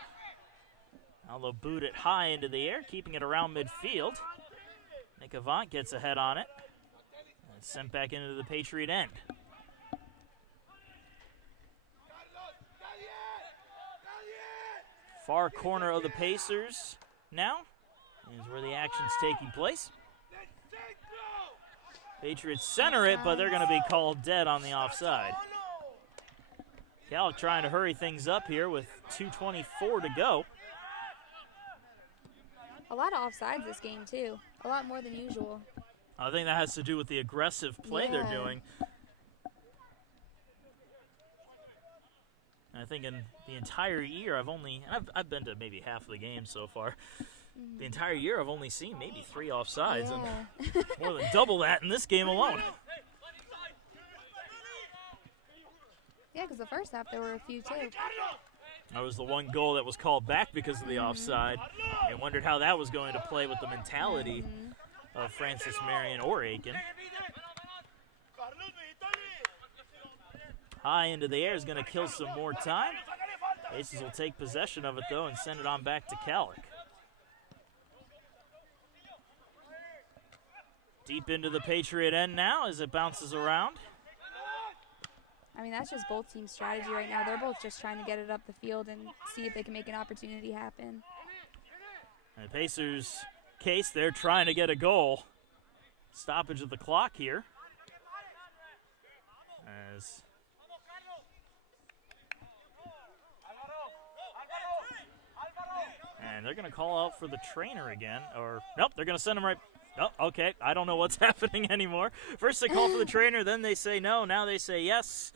Now they'll boot it high into the air, keeping it around midfield. Nick Avant gets ahead on it. And it's sent back into the Patriot end. Far corner of the Pacers now is where the action's taking place. Patriots center it, but they're going to be called dead on the offside. Cal trying to hurry things up here with 2:24 to go. A lot of offsides this game, too. A lot more than usual. I think that has to do with the aggressive play they're doing. I think in the entire year, I've been to maybe half of the games so far. The entire year, I've only seen maybe 3 offsides, and more than double that in this game alone. Yeah, because the first half there were a few too. That was the one goal that was called back because of the offside. I wondered how that was going to play with the mentality of Francis Marion or Aiken. High into the air is going to kill some more time. Aces will take possession of it, though, and send it on back to Calic. Deep into the Patriot end now as it bounces around. I mean, that's just both teams' strategy right now. They're both just trying to get it up the field and see if they can make an opportunity happen. And the Pacers' case, they're trying to get a goal. Stoppage of the clock here. And they're going to call out for the trainer again. Or, nope, they're going to send him right. Oh, okay. I don't know what's happening anymore. First they call for the trainer, then they say no. Now they say yes.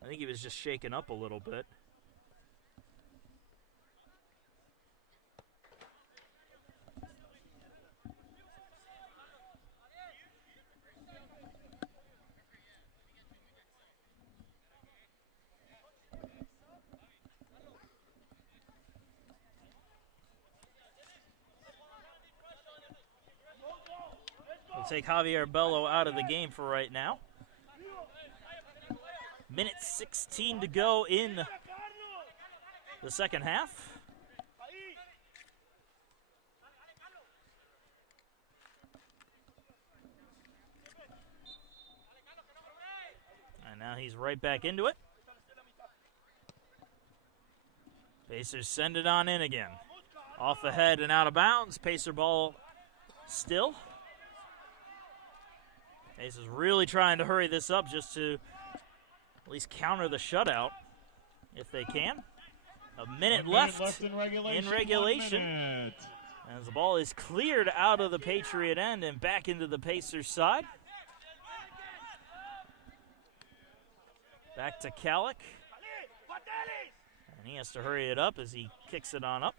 I think he was just shaken up a little bit. take Javier Bello out of the game for right now. Minute 16 to go in the second half. And now he's right back into it. Pacers send it on in again. Off the head and out of bounds. Pacer ball still. Pacers really trying to hurry this up just to at least counter the shutout if they can. A minute left in regulation. As the ball is cleared out of the Patriot end and back into the Pacers side. Back to Kalik. And he has to hurry it up as he kicks it on up.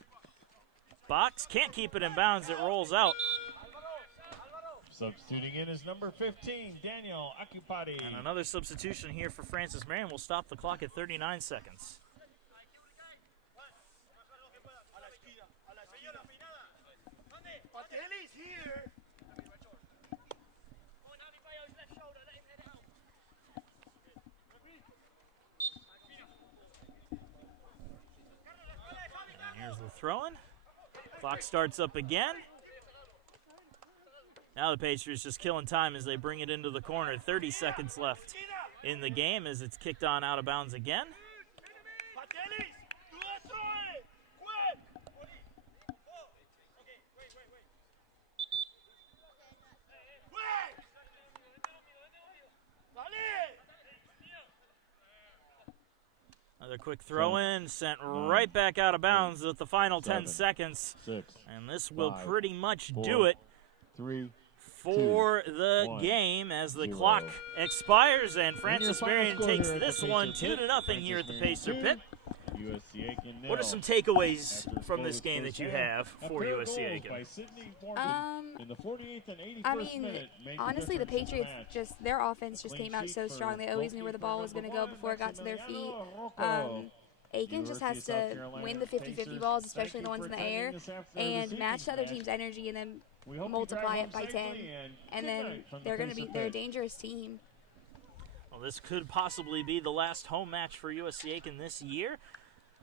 Box can't keep it in bounds. It rolls out. Substituting in is number 15, Daniel Akupati. And another substitution here for Francis Marion will stop the clock at 39 seconds. And here's the throw-in. Clock starts up again. Now the Patriots just killing time as they bring it into the corner. 30 seconds left in the game as it's kicked on out of bounds again. Another quick throw in, sent right back out of bounds with the final 10 seconds. And this will pretty much do it for the game as the clock expires and Francis Marion takes this one 2-0 here at the Pacer Pit. USC Aiken What are some takeaways from this game that you have for USC Aiken? I mean, honestly, the Patriots their offense just came out so strong. They always knew where the ball was going to go before it got to their feet. Aiken just has to win the 50-50 balls, especially the ones in the air, and match the other team's energy and then multiply it by 10. And then they're a dangerous team. Well, this could possibly be the last home match for USC Aiken this year.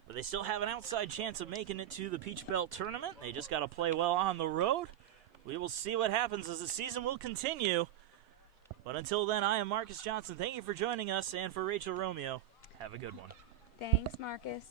But they still have an outside chance of making it to the Peach Belt Tournament. They just got to play well on the road. We will see what happens as the season will continue. But until then, I am Marcus Johnson. Thank you for joining us, and for Rachel Romeo, have a good one. Thanks, Marcus.